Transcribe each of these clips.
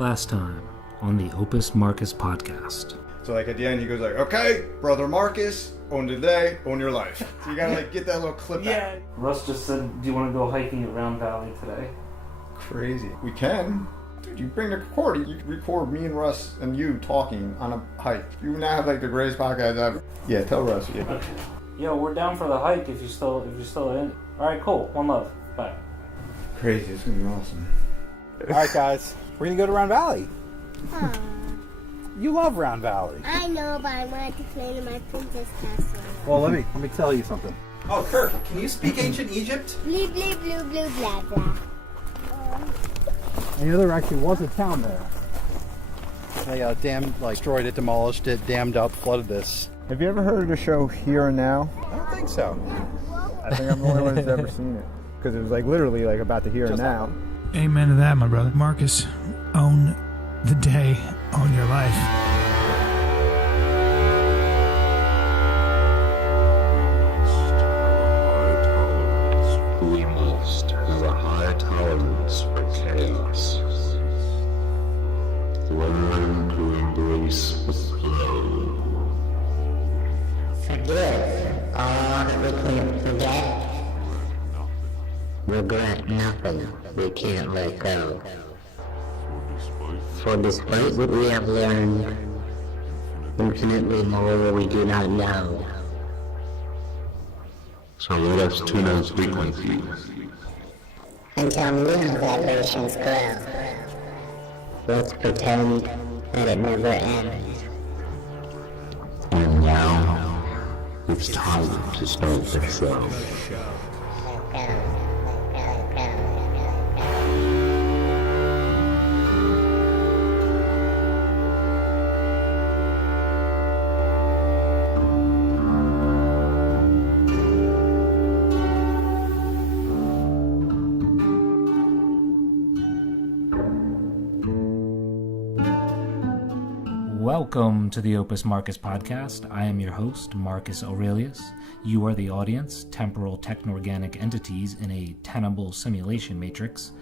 Last time on the Opus Marcus podcast. So like at the end he goes like, okay, brother Marcus, own the day, own your life. So you gotta like get that little clip out. Russ just said, do you want to go hiking at Round Valley today? Crazy. We can. Dude, you bring the recorder. You record me and Russ and you talking on a hike. You now have like the greatest podcast ever. Yeah, tell Russ. Yeah. Okay. Yo, we're down for the hike if you're still in. Alright, cool. One love. Bye. Crazy. It's gonna be awesome. Alright guys, we're gonna go to Round Valley. You love Round Valley. I know, but I wanted to play in my princess castle. Well, let me tell you something. Oh, Kirk, can you speak ancient Egypt? Blue, blue, blue, blue, blah, blah. You know, there actually was a town there. They destroyed it, demolished it, dammed up, flooded this. Have you ever heard of the show Here and Now? I don't think so. I think I'm the only one who's ever seen it. Because it was like literally like about the here and now. Amen to that, my brother. Marcus, own the day, own your life. We must have a high tolerance for chaos. Learn to embrace the flow. Forgive all that we can't forget. Regret nothing we can't let go. For despite what we have learned, infinitely more we do not know. So let us tune our frequencies. Until new vibrations grow. Let's pretend that it never ends. And now, it's time to start the show. Welcome to the Opus Marcus podcast. I am your host, Marcus Aurelius. You are the audience, temporal techno-organic entities in a tenable simulation matrix,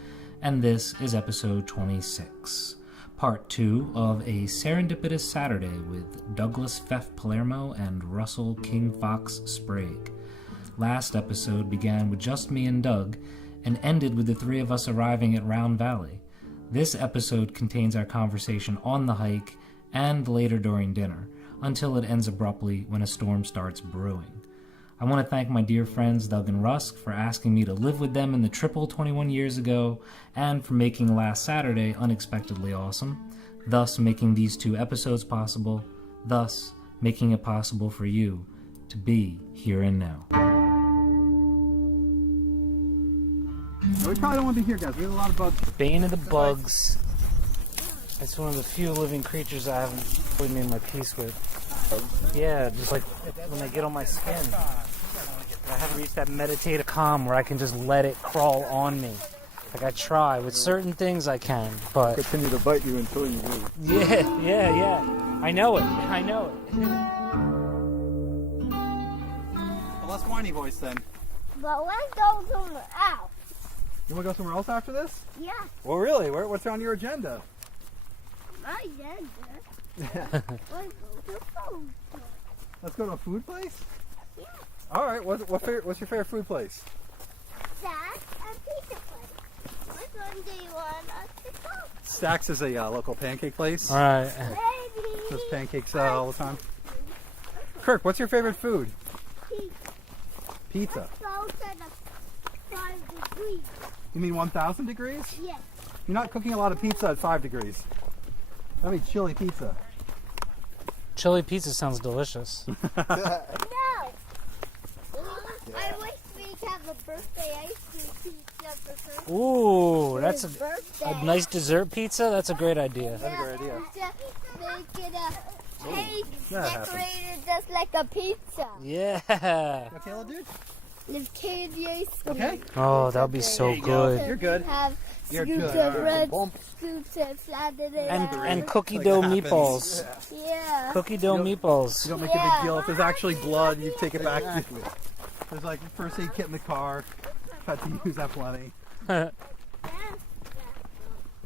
and this is episode 26, part 2 of a serendipitous Saturday with Douglas Feff Palermo and Russell King Fox Sprague. Last episode began with just me and Doug, and ended with the three of us arriving at Round Valley. This episode contains our conversation on the hike and later during dinner, until it ends abruptly when a storm starts brewing. I want to thank my dear friends Doug and Russ for asking me to live with them in the triple 21 years ago, and for making last Saturday unexpectedly awesome, thus making these 2 episodes possible, thus making it possible for you to be here and now. We probably don't want to be here, guys. We have a lot of bugs. Bane of the bugs. It's one of the few living creatures I haven't really made my peace with. Yeah, just like when they get on my skin. I haven't reached that meditative calm where I can just let it crawl on me. Like I try. With certain things I can, but... Continue to bite you until you do. Yeah. I know it. Well, less whiny voice then. But let's go somewhere else. You want to go somewhere else after this? Yeah, Well, really? What's on your agenda? my agenda. Let's go to food. Let's go to a food place? Yeah, Alright, what's your favorite food place? Zach and pizza place. Which one do you want us to go? Stacks is a local pancake place. Alright. Baby. Does pancakes all the time. Kirk, what's your favorite food? Pizza. Go to the 5 degrees. You mean 1,000 degrees? Yes. You're not cooking a lot of pizza at 5 degrees. That'd be chili pizza. Chili pizza sounds delicious. No. I wish we could have a birthday ice cream pizza for Christmas. Ooh, that's a birthday. nice dessert pizza. That's a great idea. That's a great idea. Make it a cake that happens. decorated just like a pizza. Yeah. Got Kayla, dude? Live candy ice cream. Okay. Oh, that would be so good. You're good. Have You're scoops good. of All right. red Bump. scoops and flatten it And out. and cookie Like dough that happens. meatballs. Yeah. Cookie dough You meatballs. don't make a big deal. If there's actually blood, you take it back. There's like a first aid kit in the car. Had to use that plenty. What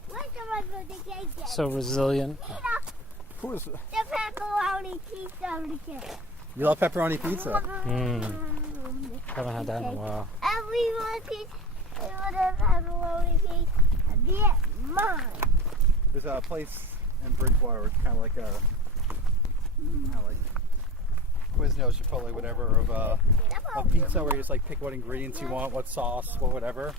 am I going the cake. So resilient. Who is? The pepperoni pizza of the cake. You love pepperoni pizza? Haven't had that in a while. Everyone pizza. Everyone has pepperoni pizza. Get mine. There's a place in Bridgewater where it's kind of like a, like Quiznos, Chipotle, whatever, of a pizza where you just like pick what ingredients you want, what sauce, what whatever.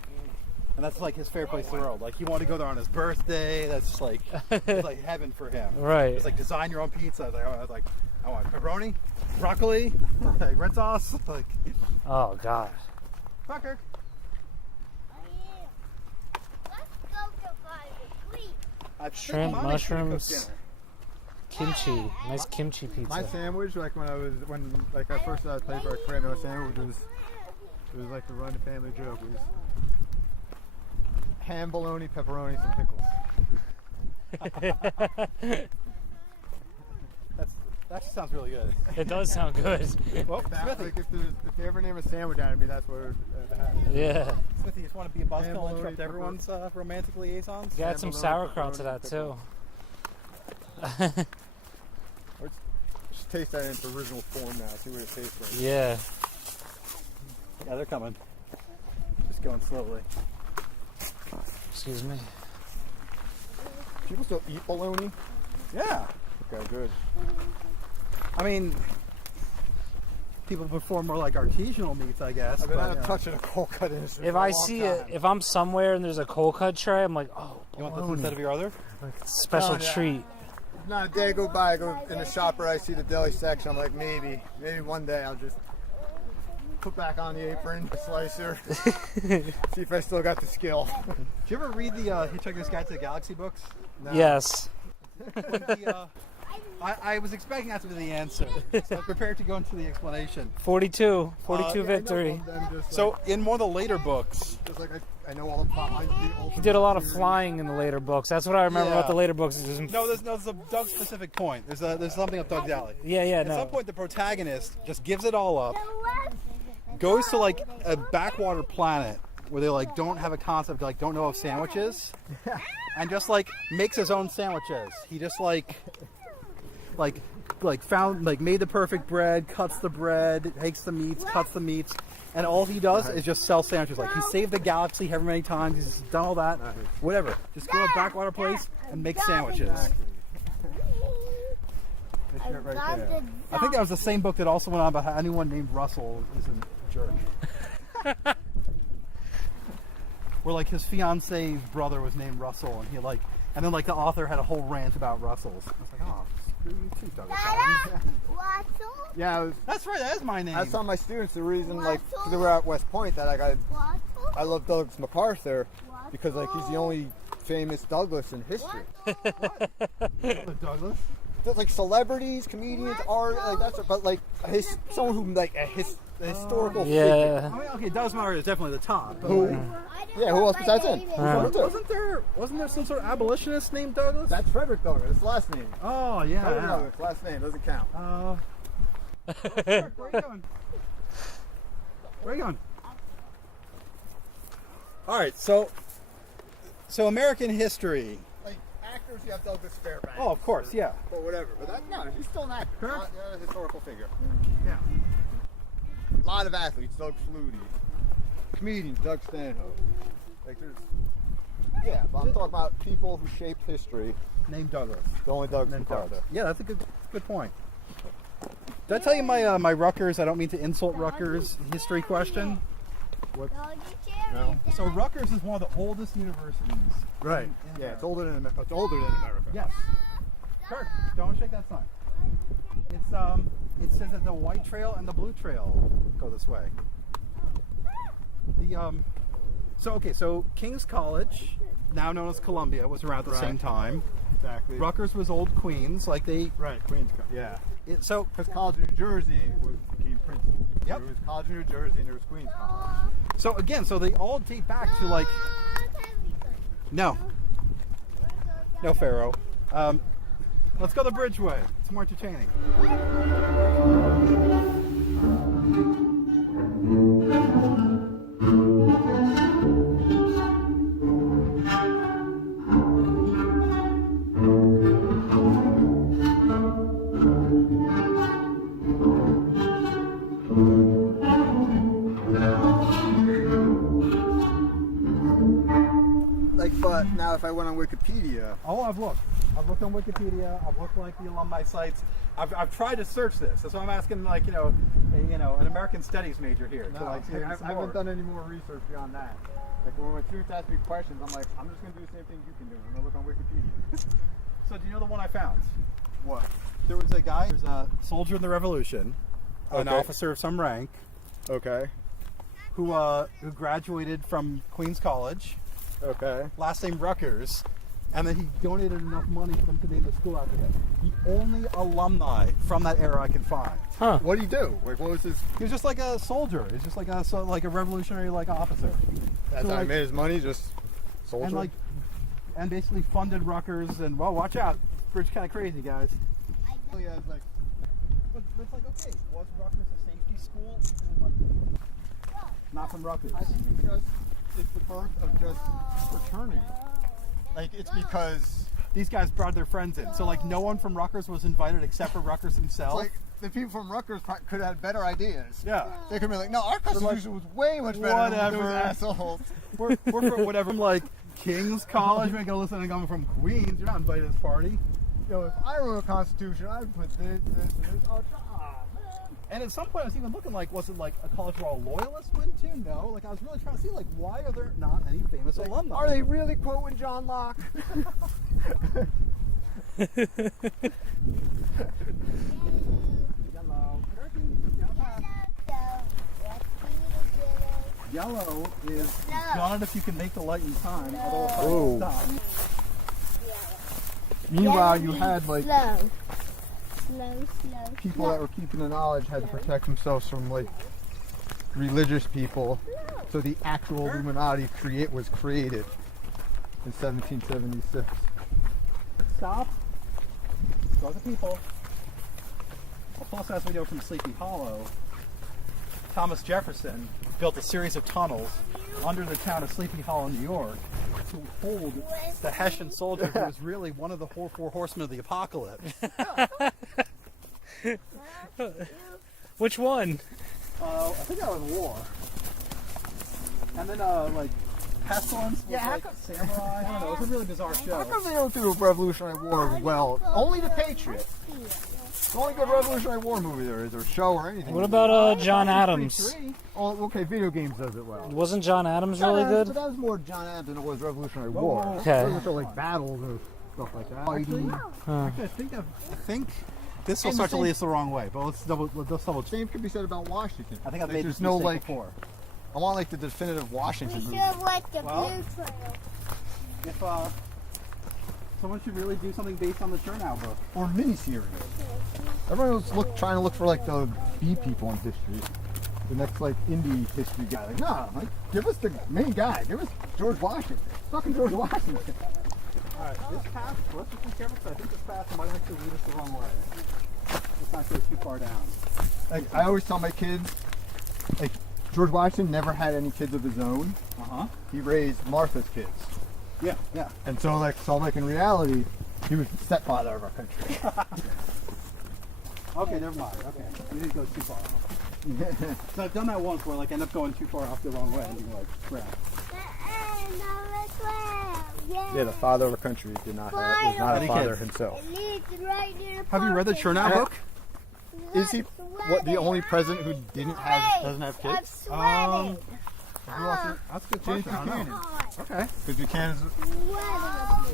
And that's like his favorite place in the world. Like he wanted to go there on his birthday. That's like it's like heaven for him. Right. It's like design your own pizza. I was like, I want pepperoni, broccoli, like red sauce. Like, Oh God. fucker. Let's go to find a sweet. Shrimp, mushrooms, kimchi. Nice kimchi pizza. My sandwich, like when I first started playing for a Korean sandwich, it was like the run the family joke. It was ham, bologna, pepperoni, and pickles. That sounds really good. It does sound good. Well, Like Smithy, if they ever name a sandwich out of me, that's what it happens. Yeah. Smithy, you just want to be a buzzkill and bologna, interrupt everyone's romantic liaisons? You add some bologna, sauerkraut to pepperoni, that too. Or just taste that in its original form now. See what it tastes like. Yeah. Yeah, they're coming. Just going slowly. Excuse me. People still eat bologna? Yeah. Okay, good. I mean, people prefer more like artisanal meats, I guess. I've been but, out yeah. touching a cold cut in this If for a I long see time. it, if I'm somewhere and there's a cold cut tray, I'm like, oh, You want this bologna. instead of your other? Special Oh, yeah. treat. Not a day go by, I go in the shop where I see the deli section. I'm like, maybe one day I'll just put back on the apron, the slicer, see if I still got the skill. Did you ever read the Hitchhiker's Guide to the Galaxy books? No. Yes. I was expecting that to be the answer, so prepared to go into the explanation. 42 Yeah, I know victory. of them, just So like, in one of the later books, just like I know all the plot lines. of the He Ultimate did a lot of series. flying in the later books. That's what I remember Yeah. about the later books. It was just- there's a Doug specific point. There's something up Doug's alley. yeah, At no. some point, the protagonist just gives it all up, The left. goes to like a backwater planet where they like don't have a concept, like don't know of sandwiches, and just like makes his own sandwiches. He just like found like made the perfect bread, cuts the bread, takes the meats, cuts the meats, and all he does is just sell sandwiches. Like he saved the galaxy however many times, he's done all that, whatever. Just go to a backwater place and make sandwiches. This shit right Love there. the I think that was the same book that also went on about how anyone named Russell is a jerk. Where like his fiance's brother was named Russell, and then like the author had a whole rant about Russells. I was like, oh, screw you too, Douglas Adams. Wattle. Yeah, That's right, that is my name. I tell my students the reason, like, because they were at West Point, that Wattle. I love Douglas MacArthur because, like, he's the only famous Douglas in history. Douglas. There's, like, celebrities, comedians, art, like that's, but like someone who like a historical figure. Yeah. I mean, okay, Douglas MacArthur is definitely the top. But Who? like, Yeah, who else besides him? wasn't there some sort of abolitionist named Douglas? That's Frederick Douglass. His last name. Oh yeah. Frederick Douglass. Last name doesn't count. Where are you going? Where are you going? All right, so American history. Like actors, you have Douglas Fairbanks. Oh, of course, yeah. Or whatever. But that, no, he's still an actor. Not a historical figure. Yeah. A lot of athletes. Doug Flutie. Comedians. Doug Stanhope. Like there's. Yeah, but I'm talking about people who shaped history. Named Douglas. The only Doug Named MacArthur. Douglas. Yeah, that's a good point. Did I tell you my Rutgers? I don't mean to insult Rutgers history question. No. So Rutgers is one of the oldest universities. Right. in Yeah, it's America. older than America. Yes. Kirk, don't shake that sign. It says that the white trail and the blue trail go this way. So King's College, now known as Columbia, was around at the Right. same time. Exactly. Rutgers was Old Queens, like they. Right. Queens. Yeah. So Because College of New Jersey became Princeton. Yep. There was College of New Jersey and there was Queens College. so they all date back to like no Pharaoh. Let's go the Bridgeway. It's more entertaining. went on Wikipedia. Oh, I've looked. I've looked on Wikipedia. I've looked like the alumni sites. I've tried to search this. That's why I'm asking, like, an American Studies major here. No, to, like, see I haven't done any more research beyond that. Like when my students ask me questions, I'm like, I'm just gonna do the same thing you can do. I'm gonna look on Wikipedia. So do you know the one I found? What? There was a guy, there's a soldier in the Revolution, an Okay. officer of some rank, Okay. who graduated from Queens College, Okay. last name Rutgers, and then he donated enough money for them to name the school after him. The only alumni from that era I could find. Huh. What did he do? Like, what was his? He was just like a soldier. He's just like a revolutionary officer. That's So, how he like- made his money, just soldier. And basically funded Rutgers. And well, watch out, bridge kind of crazy, guys. Yeah, it's like, But it's like, okay, was Rutgers a safety school? Even not from Rutgers. I think it's the birth of just fraternity. Like, it's because These guys brought their friends in, so like no one from Rutgers was invited except for Rutgers himself. like the people from Rutgers could have had better ideas. Yeah. They could be like, no, our constitution was way much better than whatever. those assholes. We're from whatever, like King's College. We ain't gonna listen to coming from Queens. You're not invited to this party. You know, if I wrote a constitution, I'd put this, and this. Oh, man. And at some point, I was even looking like, was it like a college where all loyalists went to? No. Like I was really trying to see, like, why are there not any famous alumni? Are they really quoting John Locke? Yellow. Yellow is done if you can make the light in time. Although Whoa. stop. Meanwhile, you had like Slow, people that were keeping the knowledge had to protect themselves from like religious people. So the actual Illuminati was created in 1776. Stop. Go the people. Well, plus, as we know from Sleepy Hollow, Thomas Jefferson built a series of tunnels under the town of Sleepy Hollow, New York, to hold the Hessian soldier who was really one of the four horsemen of the apocalypse. Which one? I think that was war. And then, like, Pestilence was Yeah, like samurai. I don't know. It was a really bizarre How show. come they don't do a Revolutionary War well? Only The Patriot. The only good Revolutionary War movie there is, or show, or anything. What about John Adams? Oh, okay, video games does it well. Wasn't John Adams really But good? that was more John Adams than it was Revolutionary War. Okay. Those are like battles or stuff like that. Actually, I think this will And the start to same- lead us the wrong way, but let's double check. Same could be said about Washington. I think I've Like, made there's this no mistake like. before. I want like the definitive Washington We movie. should have went the Well- blue trail. If someone should really do something based on the Chernow book. Or miniseries. Everyone was trying to look for like the B people in history. The next like indie history guy. Like, no, like give us the main guy. Give us George Washington. Fucking George Washington. All right, this path. Let's just be careful because I think this path might actually lead us the wrong way. Let's not go too far down. Like I always tell my kids, like George Washington never had any kids of his own. He raised Martha's kids. Yeah, yeah. And so like in reality, he was the stepfather of our country. Okay, never mind. Okay, we didn't go too far off. So I've done that once where like I end up going too far off the wrong way and being like, crap. Yeah, the father of our country was not Any a father kids? himself. Have you read the Chernow book? Is he the only president who doesn't have kids? That's a good question. I don't know. Okay. Because Buchanan's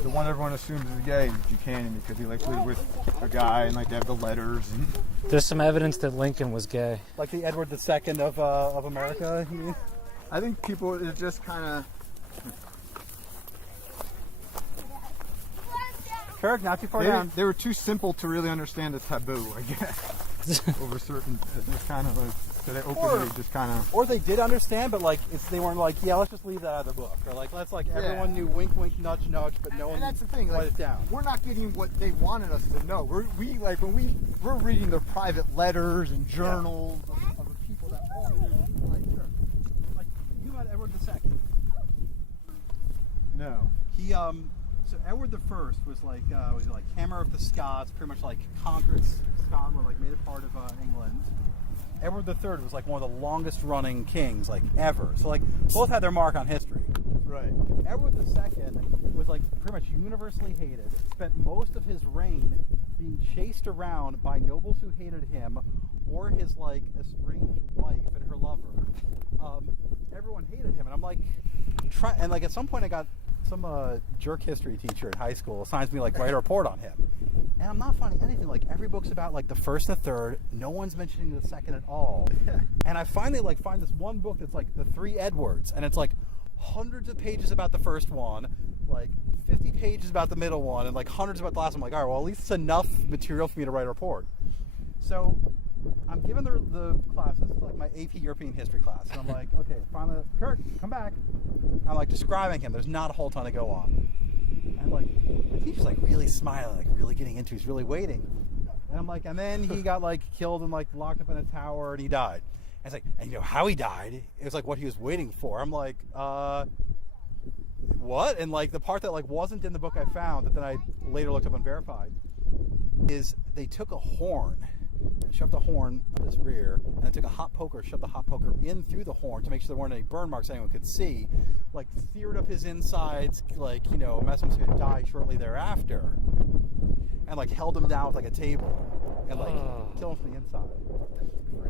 the one everyone assumes is gay is Buchanan because he like lived with a guy and like they have the letters and There's some evidence that Lincoln was gay. Like the Edward II of America. You mean? I think people is just kind of Kirk, not too far down. they were too simple to really understand the taboo, I guess. Over certain, it's kind of like so they openly just kind of. Or they did understand, but like they weren't like, yeah, let's just leave that out of the book, or like let's like everyone knew wink, wink, nudge, nudge, but no one. And that's the thing, write like it down. we're not getting what they wanted us to know. We're reading their private letters and journals of the people that Like you had Edward II. No. He so Edward I was like hammer of the Scots, pretty much like conquered Scotland, like made it part of England. Edward III was like one of the longest running kings like ever. So like both had their mark on history. Right. Edward II was like pretty much universally hated. Spent most of his reign being chased around by nobles who hated him, or his like estranged wife and her lover. Everyone hated him, and I'm like, and like at some point I got some jerk history teacher in high school assigns me like write a report on him, and I'm not finding anything. Like every book's about like the first and the third. No one's mentioning the second at all. And I finally like find this one book that's like the Three Edwards, and it's like hundreds of pages about the first one, like 50 pages about the middle one, and like hundreds about the last one. I'm like, all right, well at least it's enough material for me to write a report. So I'm given the classes, like my AP European history class, and I'm like, okay, finally, Kirk, come back. I'm like describing him. There's not a whole ton to go on. And like the teacher's like really smiling, like really getting into it. He's really waiting. And I'm like, and then he got like killed and like locked up in a tower and he died. And it's like, and you know how he died? It was like what he was waiting for. I'm like, what? And like the part that like wasn't in the book I found that then I later looked up and verified is they took a horn and shoved the horn up his rear, and they took a hot poker, shoved the hot poker in through the horn to make sure there weren't any burn marks anyone could see, like seared up his insides, like, you know, messed him so he'd die shortly thereafter, and like held him down with like a table and like killed him from the inside.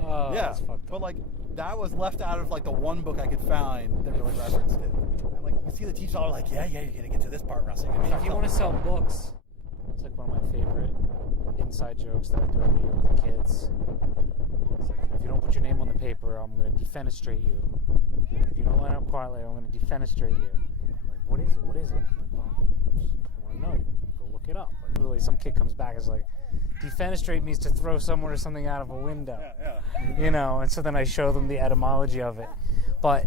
Yeah, that's fucked up. but like that was left out of like the one book I could find that really referenced it. And like you see the teachers all like, yeah, you're gonna get to this part, Russ. I mean, if you want to sell books, it's like one of my favorite inside jokes that I do every year with the kids. It's like, if you don't put your name on the paper, I'm going to defenestrate you. If you don't line up quietly, I'm going to defenestrate you. Like, what is it? What is it? I'm like, well, if you want to know, you go look it up. Like, literally, some kid comes back and is like, defenestrate means to throw someone or something out of a window. Yeah. You know, and so then I show them the etymology of it. But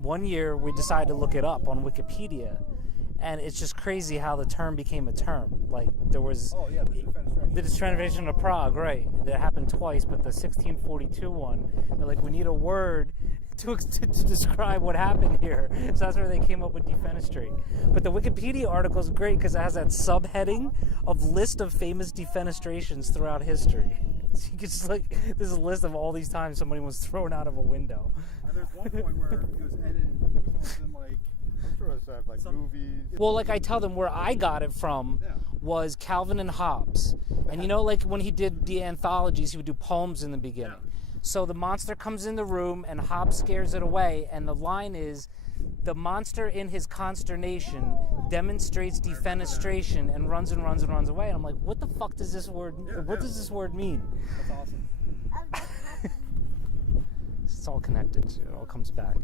one year, we decided to look it up on Wikipedia. And it's just crazy how the term became a term. Like, there was the defenestration of Prague, right? That happened twice, but the 1642 one, they're like, we need a word to describe what happened here. So that's where they came up with defenestrate. But the Wikipedia article is great because it has that subheading of list of famous defenestrations throughout history. So you can just like, there's a list of all these times somebody was thrown out of a window. And there's one point where it was edited, someone's been like, like movies. Well, like I tell them where I got it from was Calvin and Hobbes. And you know, like when he did the anthologies, he would do poems in the beginning. Yeah. So the monster comes in the room and Hobbes scares it away. And the line is, the monster in his consternation demonstrates defenestration and runs and runs and runs away. And I'm like, what the fuck does this word, does this word mean? That's awesome. It's all connected. It all comes back.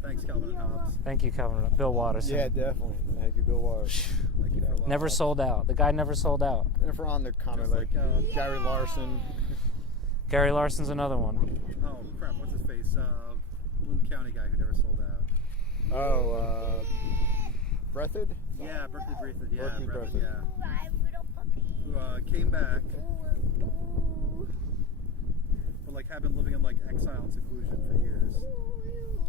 Thanks, Calvin and Hobbes. Thank you, Calvin. Bill Watterson. Yeah, definitely. Thank you, Bill Waters. Thank you for a lot. Never sold out. The guy never sold out. And if we're on the comment, like Gary Larson. Gary Larson's another one. Oh, crap. What's his face? Bloom County guy who never sold out. Oh, Breathid? Yeah, Berkeley Breathid. Yeah, Berkeley Breathid, Breathid. yeah. Who came back, but like had been living in like exile and seclusion for years.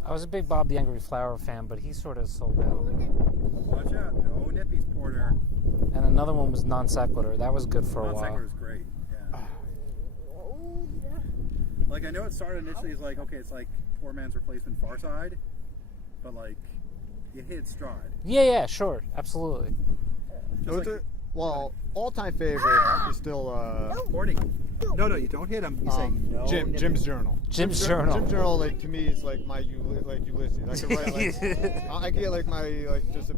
I was a big Bob the Angry Flower fan, but he sort of sold out. Watch out. No Nippy's Porter. And another one was Non Sequitur. That was good for a Non while. Sequitur is great. Yeah. Like I know it started initially as like, okay, it's like poor man's replacement Far Side, but like it hit its stride. Yeah, sure. Absolutely. Well, all-time favorite is still Hoarding. No, you don't hit him. He's saying no. Jim's Journal. Jim's Journal. Jim's Journal, like to me, is like my Ulysses. I could write I could get like my just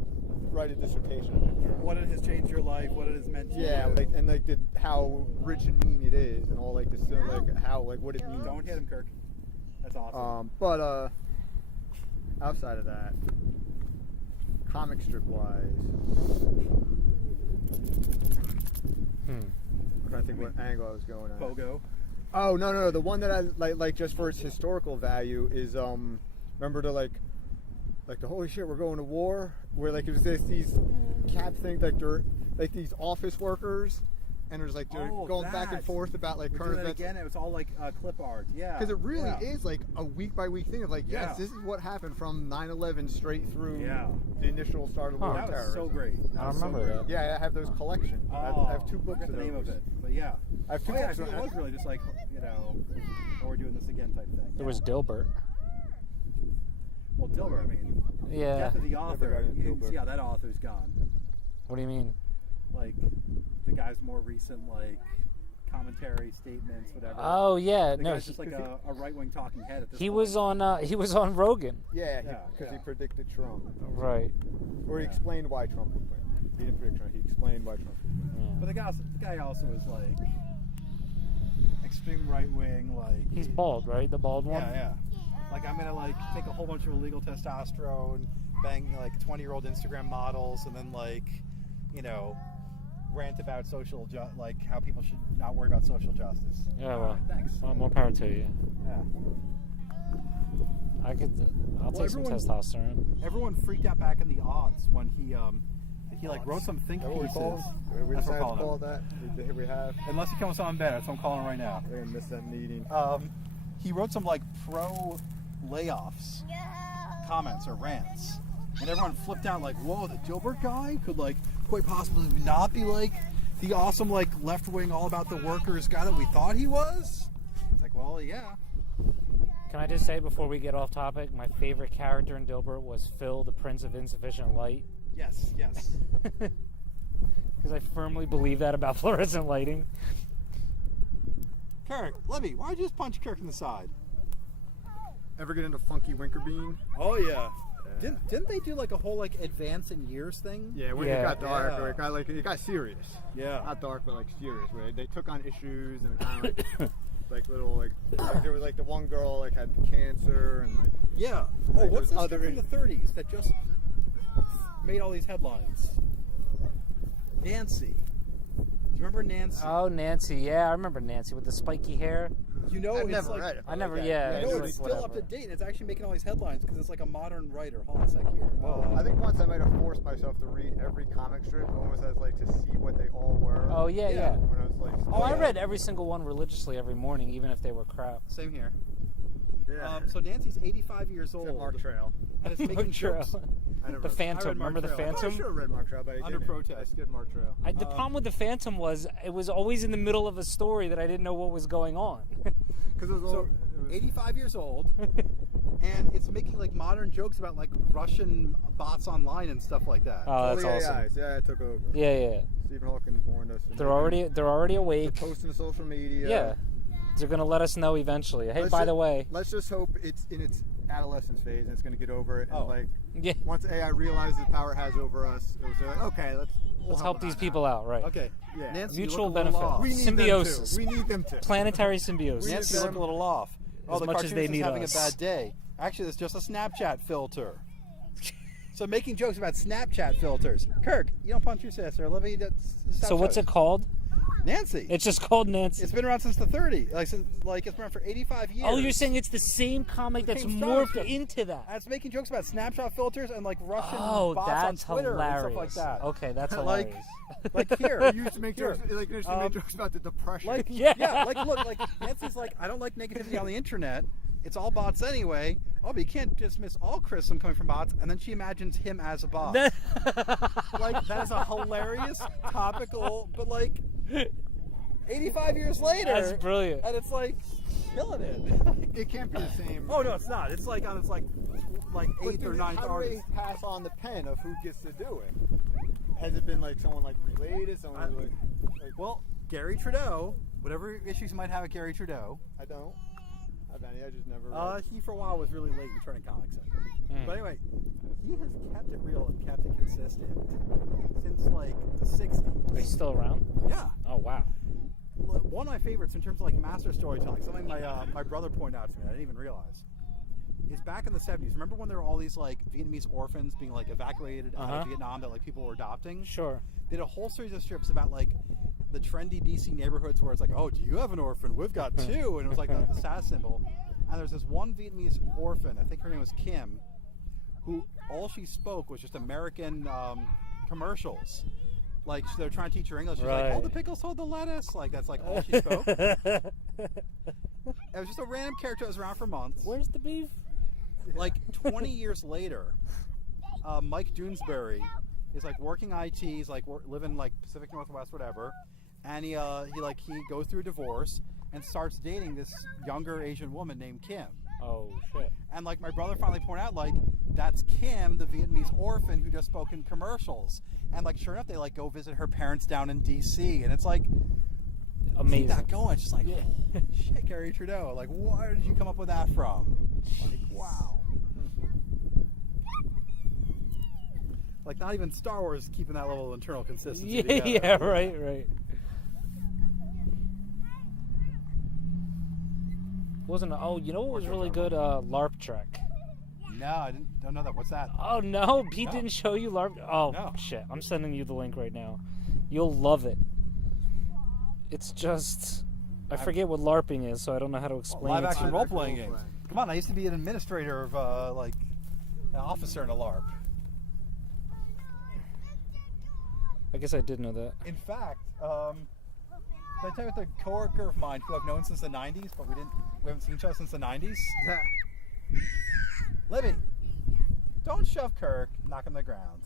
write a dissertation on Jim's Journal. What it has changed your life? What it has meant to you? Yeah, like and like how rich and mean it is, and all like the like how like what it means. Don't hit him, Kirk. That's awesome. But outside of that, comic strip wise. I'm trying to think what angle I was going at. Pogo. Oh no! The one that I like just for its historical value is remember the the holy shit we're going to war, where like it was these cats think like they're like these office workers, and there's like they're going back and forth about like current events. Again, it was all like clip art. Yeah. Because it really is like a week by week thing of like yes, this is what happened from 9/11 straight through the initial start of the war on terrorism. That was so great. I remember that. Yeah, I have those collections. I have 2 books of the name those. of it, but yeah. I have 2 books. It was really just like, oh, we're doing this again type thing. There was Dilbert. Well, Dilbert, I mean, Yeah. death of the Never author. got into You can Dilbert. see how that author's gone. What do you mean? Like the guy's more recent, like commentary, statements, whatever. Oh yeah, the no, guy's just like a right-wing talking head at this he point. was on Rogan. Yeah, Yeah, because yeah. he predicted Trump. Right. Or he explained why Trump would win. He didn't predict Trump. He explained why Trump would win. But the guy also is like extreme right-wing, like He's bald, right? The bald one. Yeah. Like I'm gonna like take a whole bunch of illegal testosterone, bang like 20-year-old Instagram models, and then like, you know, rant about like how people should not worry about social justice. Yeah, All well, right, thanks. well, more power to you. Yeah. I'll take some everyone- testosterone. Everyone freaked out back in the aughts when he like wrote some think Is that what we pieces. call him? We That's what decided we're to call calling that. Here we have. Unless he comes with something better, that's what I'm calling him right now. We're gonna miss that meeting. He wrote some like pro layoffs comments or rants, and everyone flipped out like, "Whoa, the Dilbert guy could like quite possibly not be like the awesome like left wing all about the workers guy that we thought he was." It's like, well, yeah. Can I just say before we get off topic, my favorite character in Dilbert was Phil, the Prince of Insufficient Light, Yes. because I firmly believe that about fluorescent lighting. Kirk, Levy, why'd you just punch Kirk in the side? Ever get into Funky Winkerbean? Oh yeah. Didn't they do like a whole like advance in years thing? Yeah, when Yeah. it got dark, Yeah. or it got serious. Yeah. Not dark, but like serious. Where they took on issues and kind of like little like there was like the one girl like had cancer and like Yeah. Oh, Like, what's there's this other from the 30s that just made all these headlines? Nancy. Do you remember Nancy? Oh, Nancy. Yeah, I remember Nancy with the spiky hair. You know, I've it's never like, read it. I never, Like, yeah. No, it's it's like still up to whatever. date. And it's actually making all these headlines because it's like a modern writer. Hold on a sec here. I think once I might have forced myself to read every comic strip almost as like to see what they all were. Oh, yeah, Yeah. yeah. When I was like, Oh, I yeah. read every single one religiously every morning, even if they were crap. Same here. yeah. So Nancy's 85 years It's old. a Mark Trail. And it's making Mark Trail. jokes. I never The read- Phantom. I read Mark Remember the Trail. I Phantom? should have read Mark Trail, but I Under didn't. protest. I skipped Mark Trail. The problem with the Phantom was it was always in the middle of a story that I didn't know what was going on. Because it was all. So, 85 years old, and it's making like modern jokes about like Russian bots online and stuff like that. Oh, that's the awesome. AIs. Yeah, it took over. Yeah. Stephen Hawking warned us. They're already They're awake. posting to social media. Yeah. They're gonna let us know eventually. Hey, Let's by ju- the way. let's just hope it's in its adolescence phase and it's going to get over it. And Oh. like Yeah. once AI realizes the power it has over us, it was like, okay, we'll Let's help them these out people now. out, right? Okay. Yeah. Nancy, you Mutual look a little benefit. off. We need Symbiosis. them to. We need them to. Planetary symbiosis. Nancy, you look a little off. As the much as cartoonist they is need having us. a bad day. Actually, it's just a Snapchat filter. So making jokes about Snapchat filters. Kirk, you don't punch your sister. Let me. So what's it called? Nancy. It's just called Nancy. It's been around since the 30s. Like it's been around for 85 years. Oh, you're saying it's the same comic that's Same morphed stuff. into that. And it's making jokes about Snapchat filters and like Russian Oh, bots that's on Twitter hilarious. and stuff like that. Okay, that's Like- hilarious. Like here, You used to make here. jokes, like, you used to make jokes about the depression. Like Yeah. like look, like Nancy's like, I don't like negativity on the internet. It's all bots anyway. Oh, but you can't dismiss all criticism coming from bots. And then she imagines him as a bot. Like that is a hilarious topical, but like 85 years later, That's brilliant. and it's like killing it. it can't be the same. Oh no, it's not. It's like on its like But eighth dude, or ninth how do artist. they pass on the pen of who gets to do it? Has it been like someone like related? Someone like Well, Gary Trudeau, whatever issues you might have with Gary Trudeau, I don't. I just never. Read. he for a while was really late in turning comics in. Hmm. But anyway, he has kept it real and kept it consistent since like the 60s. Are you still around? Yeah. Oh, wow. One of my favorites in terms of like master storytelling, something my brother pointed out to me I didn't even realize, is back in the 70s. Remember when there were all these like Vietnamese orphans being like evacuated out of Vietnam that like people were adopting? Sure. They did a whole series of strips about like the trendy DC neighborhoods where it's like, oh, do you have an orphan? We've got two. And it was like the SAS symbol. And there's this one Vietnamese orphan, I think her name was Kim, who all she spoke was just American commercials. Like they're trying to teach her English. She's like, Right. hold the pickles, hold the lettuce. Like that's like all she spoke. It was just a random character that was around for months. Where's the beef? Like 20 years later, Mike Doonesbury is like working IT. He's like living like Pacific Northwest, whatever, and he goes through a divorce and starts dating this younger Asian woman named Kim. Oh, shit. And like my brother finally pointed out, like, that's Kim, the Vietnamese orphan who just spoke in commercials. And like, sure enough, they like go visit her parents down in D.C. And it's like, Amazing. keep that going. It's just like, shit, Gary Trudeau. Like, where did you come up with that from? Like, wow. Like, not even Star Wars is keeping that level of internal consistency together. Yeah, right. Wasn't you know what was really good? LARP Trek. No, I don't know that. What's that? Oh no, Pete No. didn't show you LARP. Oh No. shit, I'm sending you the link right now. You'll love it. It's just I forget what LARPing is, so I don't know how to explain Live it. action role playing games. Come on, I used to be an administrator of like an officer in a LARP. I guess I did know that. In fact, did I tell you with a coworker of mine who I've known since the 90s, but we haven't seen each other since the 90s? Libby, don't shove Kirk, knock him to the ground.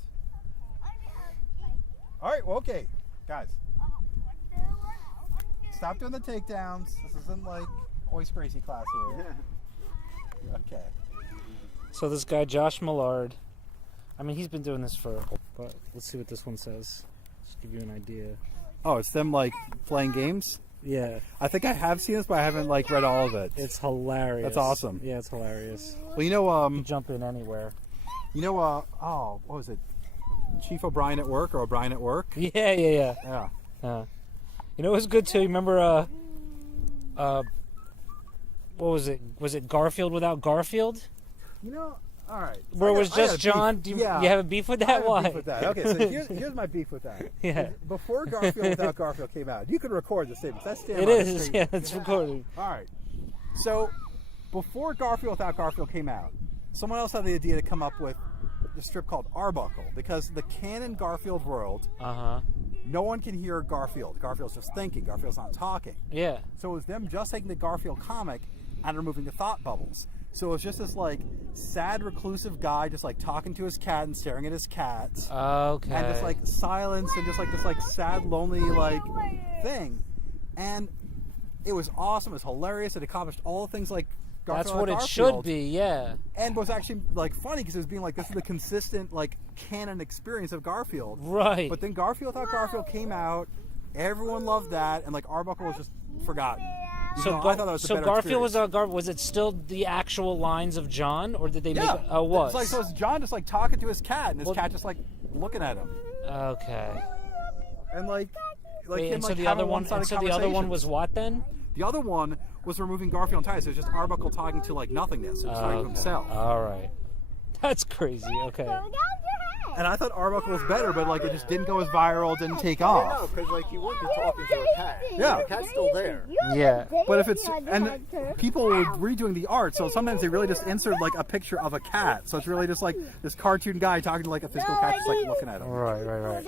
Alright, well, okay. Guys, stop doing the takedowns. This isn't like Hoist Gracie class here. Okay. So this guy Josh Millard, I mean he's been doing this for. But let's see what this one says. Just give you an idea. Oh, it's them like playing games? Yeah, I think I have seen this, but I haven't like read all of it. it's hilarious. That's awesome. Yeah, it's hilarious. Well, you know, You jump in anywhere. what was it? Chief O'Brien at work or O'Brien at work? Yeah. Yeah. You know it was good too. You remember what was it? Was it Garfield without Garfield? You know, all right. Where it was I got just a John? beef. Do you, Yeah. you have a beef with I that? have a Why? beef with that. Okay, so here's my beef with that. Yeah. Before Garfield without Garfield came out, you could record the statements. That's It is. Yeah, it's recorded. All right. So before Garfield without Garfield came out, someone else had the idea to come up with the strip called Arbuckle, because the canon Garfield world, no one can hear Garfield. Garfield's just thinking. Garfield's not talking. Yeah. So it was them just taking the Garfield comic and removing the thought bubbles. So it was just this like sad reclusive guy just like talking to his cat and staring at his cat. Okay. And just like silence and just like this like sad lonely like thing. And it was awesome. It was hilarious. It accomplished all the things like Garfield That's what it Garfield. should be. Yeah. And was actually like funny because it was being like this is the consistent like canon experience of Garfield. Right. But then Garfield without Garfield came out. Everyone loved that, and like Arbuckle was just forgotten. So, I thought that was a better Garfield experience. was it still the actual lines of John, or did they make it? Oh, it It's was. like, so it's John just like talking to his cat, and his cat just like looking at him, Okay. and like Wait, him, and so like, the having other one, one-sided and so the other one was conversations. what then? The other one was removing Garfield entirely, so it's just Arbuckle talking to like nothingness, and talking to himself. All right. That's crazy. Okay. And I thought Arbuckle was better, but like it just didn't go as viral, didn't take off. No, because like he wouldn't be talking to a cat. Yeah. The cat's still there. Yeah. But if it's and people were redoing the art, so sometimes they really just insert like a picture of a cat. So it's really just like this cartoon guy talking to like a physical cat, just like looking at him. Right.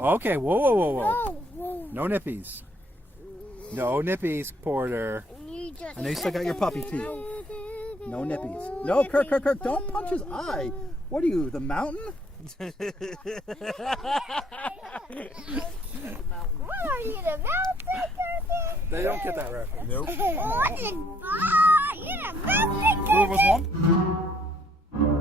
Okay, whoa. No nippies. No nippies, Porter. I know you still got your puppy teeth. No nippies. No, Kirk, don't punch his eye. What are you, the mountain? What are you, the mountain? They don't get that reference. Nope. What is you're the mountain? Blue was one.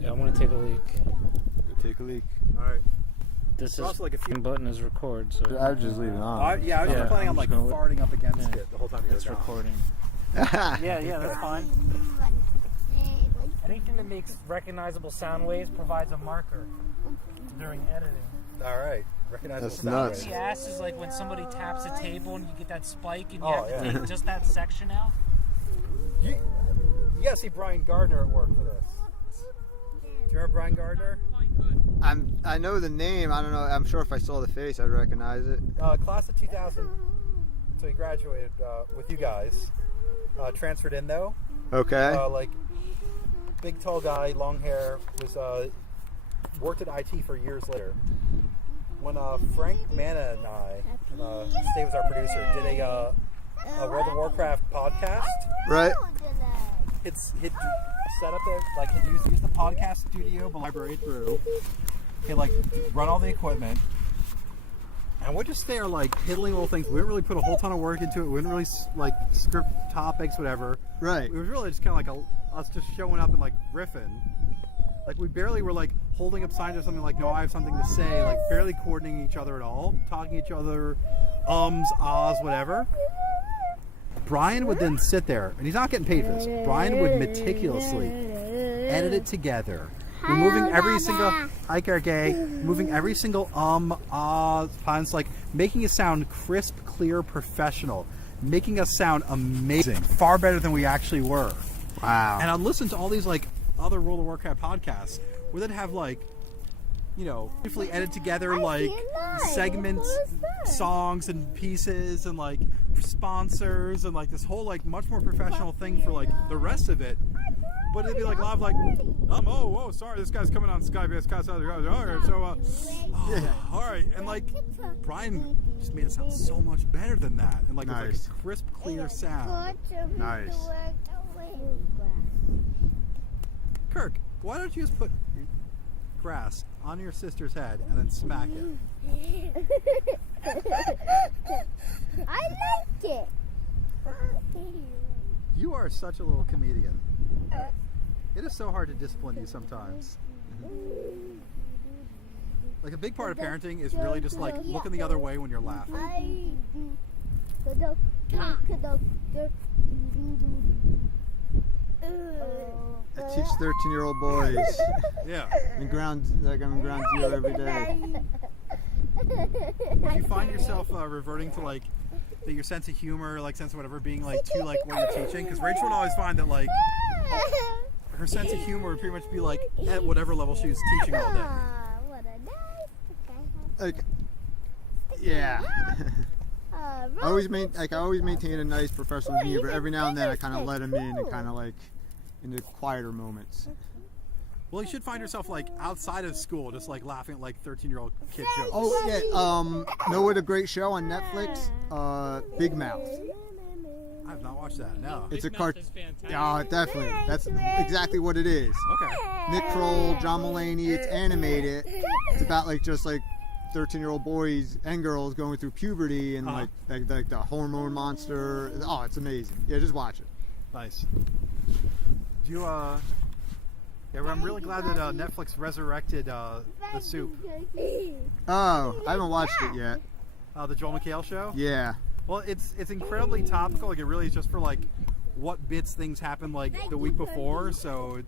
Yeah, I'm gonna take a leak. Take a leak. All right. This is Also, like, a few- button is record, so I would just leave it on. I was Yeah, just planning on I'm like just gonna- farting up against Yeah. it the whole time you it's were gone. recording. Yeah, that's fine. Anything that makes recognizable sound waves provides a marker during editing. All right. Recognize That's the sound nuts. wave. The ass is like when somebody taps a table and you get that spike and you Oh, have to yeah. take just that section out. You gotta see Brian Gardner at work for this. Do you remember Brian Gardner? I know the name. I don't know. I'm sure if I saw the face, I'd recognize it. Class of 2000. So he graduated with you guys. Transferred in though. Okay. Like big tall guy, long hair. Was worked at IT for years later. When Frank Manna and I, Dave was our producer, did a World of Warcraft podcast. Right. He'd set up he'd use the podcast studio, but library through. He'd like run all the equipment, and we'd just stay there like piddling little things. We didn't really put a whole ton of work into it. We didn't really like script topics, whatever. Right. It was really just kind of like us just showing up and like riffing. Like we barely were like holding up signs or something like, no, I have something to say. Like barely coordinating each other at all, talking to each other, ahs, whatever. Brian would then sit there, and he's not getting paid for this. Brian would meticulously edit it together, removing every single moving every single ahs, puns, like making it sound crisp, clear, professional, making us sound amazing, far better than we actually were. Wow. And I'd listen to all these like other World of Warcraft podcasts where they'd have like, beautifully edited together like segments, songs and pieces and like sponsors and like this whole like much more professional thing for like the rest of it. But it'd be like live like, sorry, this guy's coming on Skype. This guy's all right, so all right, and like Brian just made it sound so much better than that, and like Nice. it was like a crisp, clear sound. Nice. Kirk, why don't you just put grass on your sister's head and then smack it? I like it. You are such a little comedian. It is so hard to discipline you sometimes. Like a big part of parenting is really just like looking the other way when you're laughing. I teach 13-year-old boys. Yeah. I'm in ground zero every day. Do you find yourself reverting to like your sense of humor, like sense of whatever, being like too like what you're teaching? Because Rachel would always find that like her sense of humor would pretty much be like at whatever level she was teaching all day. What a nice. Like, yeah. I always maintain a nice professional demeanor, but every now and then I kind of let them in and kind of like in the quieter moments. Well, you should find yourself like outside of school, just like laughing at like 13-year-old kid jokes. Oh yeah. Know what a great show on Netflix? Big Mouth. I have not watched that. No. It's a cartoon. Yeah, definitely. That's exactly what it is. Okay. Nick Kroll, John Mulaney. It's animated. It's about like just like 13-year-old boys and girls going through puberty and like the hormone monster. Oh, it's amazing. Yeah, just watch it. Nice. Do you Yeah, I'm really glad that Netflix resurrected The Soup. Oh, I haven't watched it yet. The Joel McHale show? Yeah. Well, it's incredibly topical. Like, it really is just for, like, what bits things happened, like, the week before. So,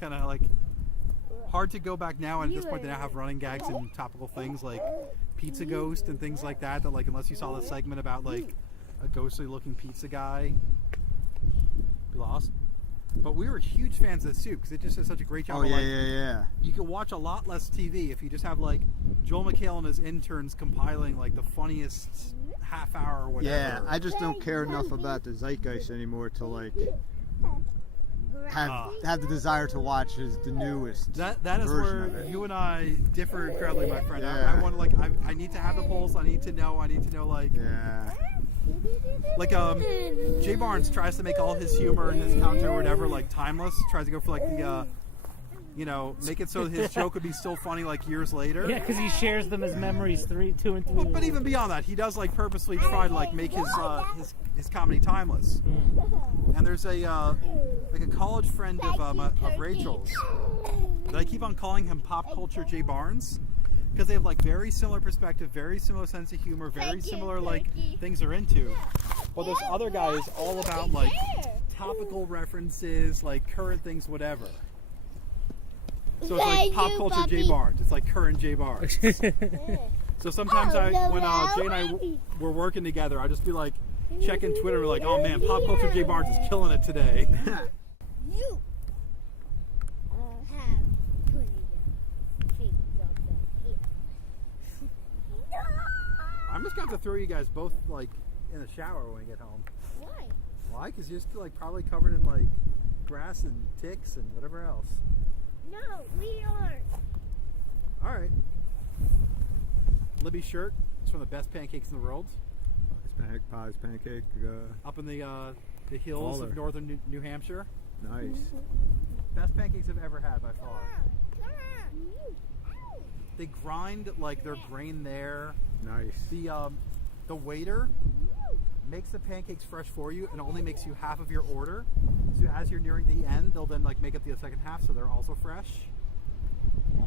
kind of, like, hard to go back now. And at this point, they now have running gags and topical things like Pizza Ghost and things like that. That, like, unless you saw the segment about, like, a ghostly-looking pizza guy, be lost. But we were huge fans of The Soup because it just does such a great job. Oh, yeah, yeah. You can watch a lot less TV if you just have, like, Joel McHale and his interns compiling, like, the funniest half hour or whatever. Yeah, I just don't care enough about the zeitgeist anymore to, like, have the desire to watch the newest That is version where of it. you and I differ incredibly, my friend. Yeah. I want to, like, I need to have the pulse. I need to know, like... Yeah. Like, Jay Barnes tries to make all his humor and his commentary or whatever, like, timeless. Tries to go for, like, the, make it so his joke would be still funny, like, years later. Yeah, because he shares them as memories 2 and 3. Well, but even beyond that, he does, like, purposely try to, like, make his comedy timeless. And there's a college friend of Rachel's that I keep on calling him Pop Culture Jay Barnes. Because they have, like, very similar perspective, very similar sense of humor, very similar, like, things they're into. Well, this other guy is all about, like, topical references, like, current things, whatever. So it's like Pop Culture Jay Barnes. It's like current Jay Barnes. So sometimes when Jay and I were working together, I'd just be, like, checking Twitter, like, oh, man, Pop Culture Jay Barnes is killing it today. You have I'm just going to have to throw you guys both, like, in the shower when we get home. Why? Why? Because you're just, like, probably covered in, like, grass and ticks and whatever else. No, we aren't. All right. Libby's shirt is from the best pancakes in the world. Pies, pancake. Up in the hills of northern New Hampshire. Nice. Best pancakes I've ever had by far. They grind like their grain there. Nice. The waiter makes the pancakes fresh for you and only makes you half of your order. So as you're nearing the end, they'll then like make up the second half so they're also fresh. Wow.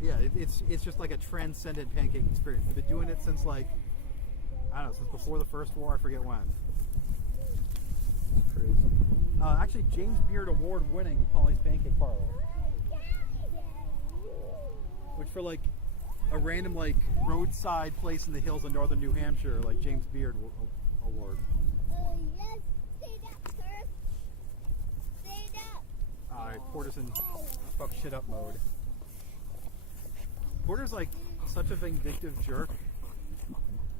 Yeah, it's just like a transcendent pancake experience. They've been doing it since like, I don't know, since before the First War, I forget when. Crazy. Actually, James Beard Award winning Polly's Pancake Parlor. Which for like a random like roadside place in the hills of northern New Hampshire, like James Beard Award. Yes, stay up, sir. Stay up. Alright, Porter's in fuck shit up mode. Porter's like such a vindictive jerk.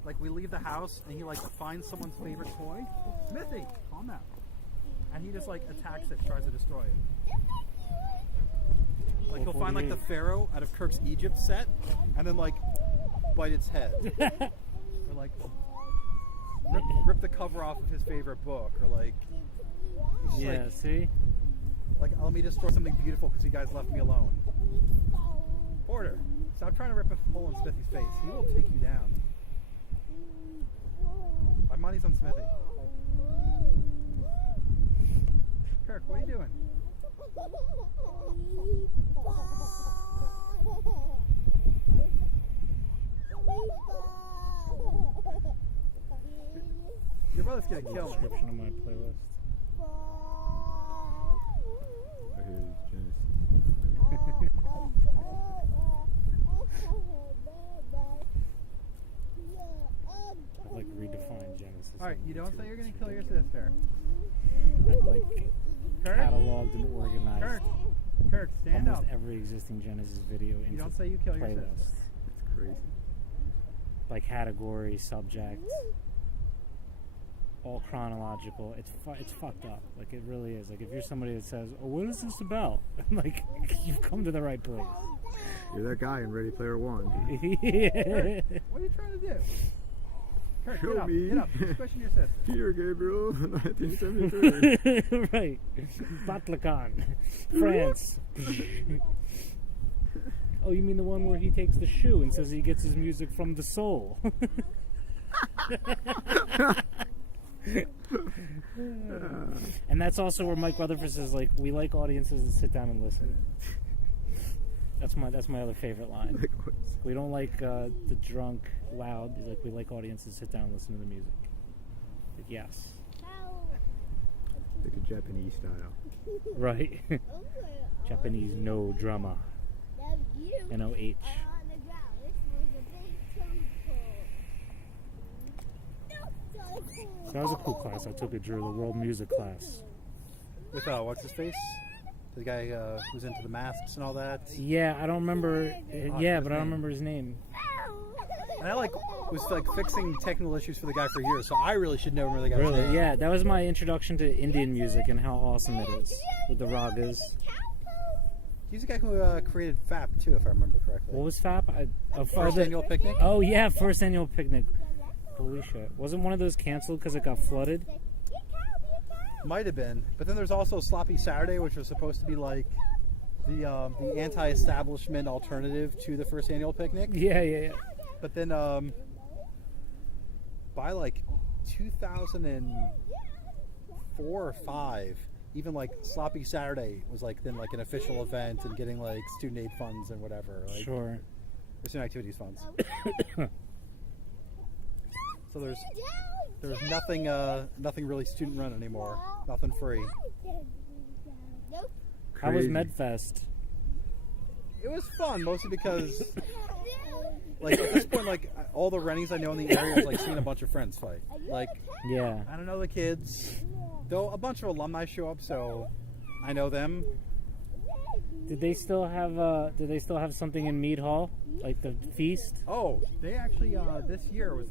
Like we leave the house and he like finds someone's favorite toy. Smithy, calm down. And he just like attacks it, tries to destroy it. Like he'll find like the Pharaoh out of Kirk's Egypt set and then like bite its head. Or like rip the cover off of his favorite book, or like Yeah, like, see? like let me destroy something beautiful because you guys left me alone. Porter, stop trying to rip a hole in Smithy's face. He will take you down. My money's on Smithy. Kirk, what are you doing? Your brother's gonna kill me. Description of my playlist. I'd like redefine Genesis. Alright, you don't say you're gonna kill your sister. I'd like Kirk? cataloged and organized Kirk, stand almost up. every existing Genesis video into You don't say you kill your playlists. sister. That's crazy. By category, subject, all chronological. It's fucked up. Like it really is. Like if you're somebody that says, "Oh, what is this about?" like you've come to the right place. You're that guy in Ready Player One. Yeah. What are you trying to do? Kirk, Show get up, me. Get up. You're squishing your sister. Peter Gabriel, 1973. Right. Batlacan, France. Oh, you mean the one where he takes the shoe and says he gets his music from the soul? And that's also where Mike Rutherford says, like, we like audiences that sit down and listen. That's my other favorite line. We don't like the drunk, loud. Like, we like audiences that sit down and listen to the music. Like, yes. Like a Japanese style. Right. Japanese no drama. N-O-H. So that was a cool class I took at Drew, the world music class. With what's his face? The guy who's into the masks and all that. Yeah, I don't remember. Yeah, but I don't remember his name. And I was fixing technical issues for the guy for years, so I really should know where the guy's name. Yeah, that was my introduction to Indian music and how awesome it is with the ragas. He's the guy who created FAP too, if I remember correctly. What was FAP? First Annual Picnic? Oh yeah, First Annual Picnic. Holy shit! Wasn't one of those canceled because it got flooded? Might have been, but then there's also Sloppy Saturday, which was supposed to be like the anti-establishment alternative to the First Annual Picnic. Yeah. But then by like 2004 or 5, even like Sloppy Saturday was like then like an official event and getting like student aid funds and whatever. Like, Sure. or student activities funds. So there's nothing really student run anymore. Nothing free. How was MedFest? It was fun, mostly because like at this point, like all the rennies I know in the area was like seeing a bunch of friends fight. Like Yeah. I don't know the kids, though a bunch of alumni show up, so I know them. Did they still have something in Mead Hall, like the feast? Oh, they actually this year was,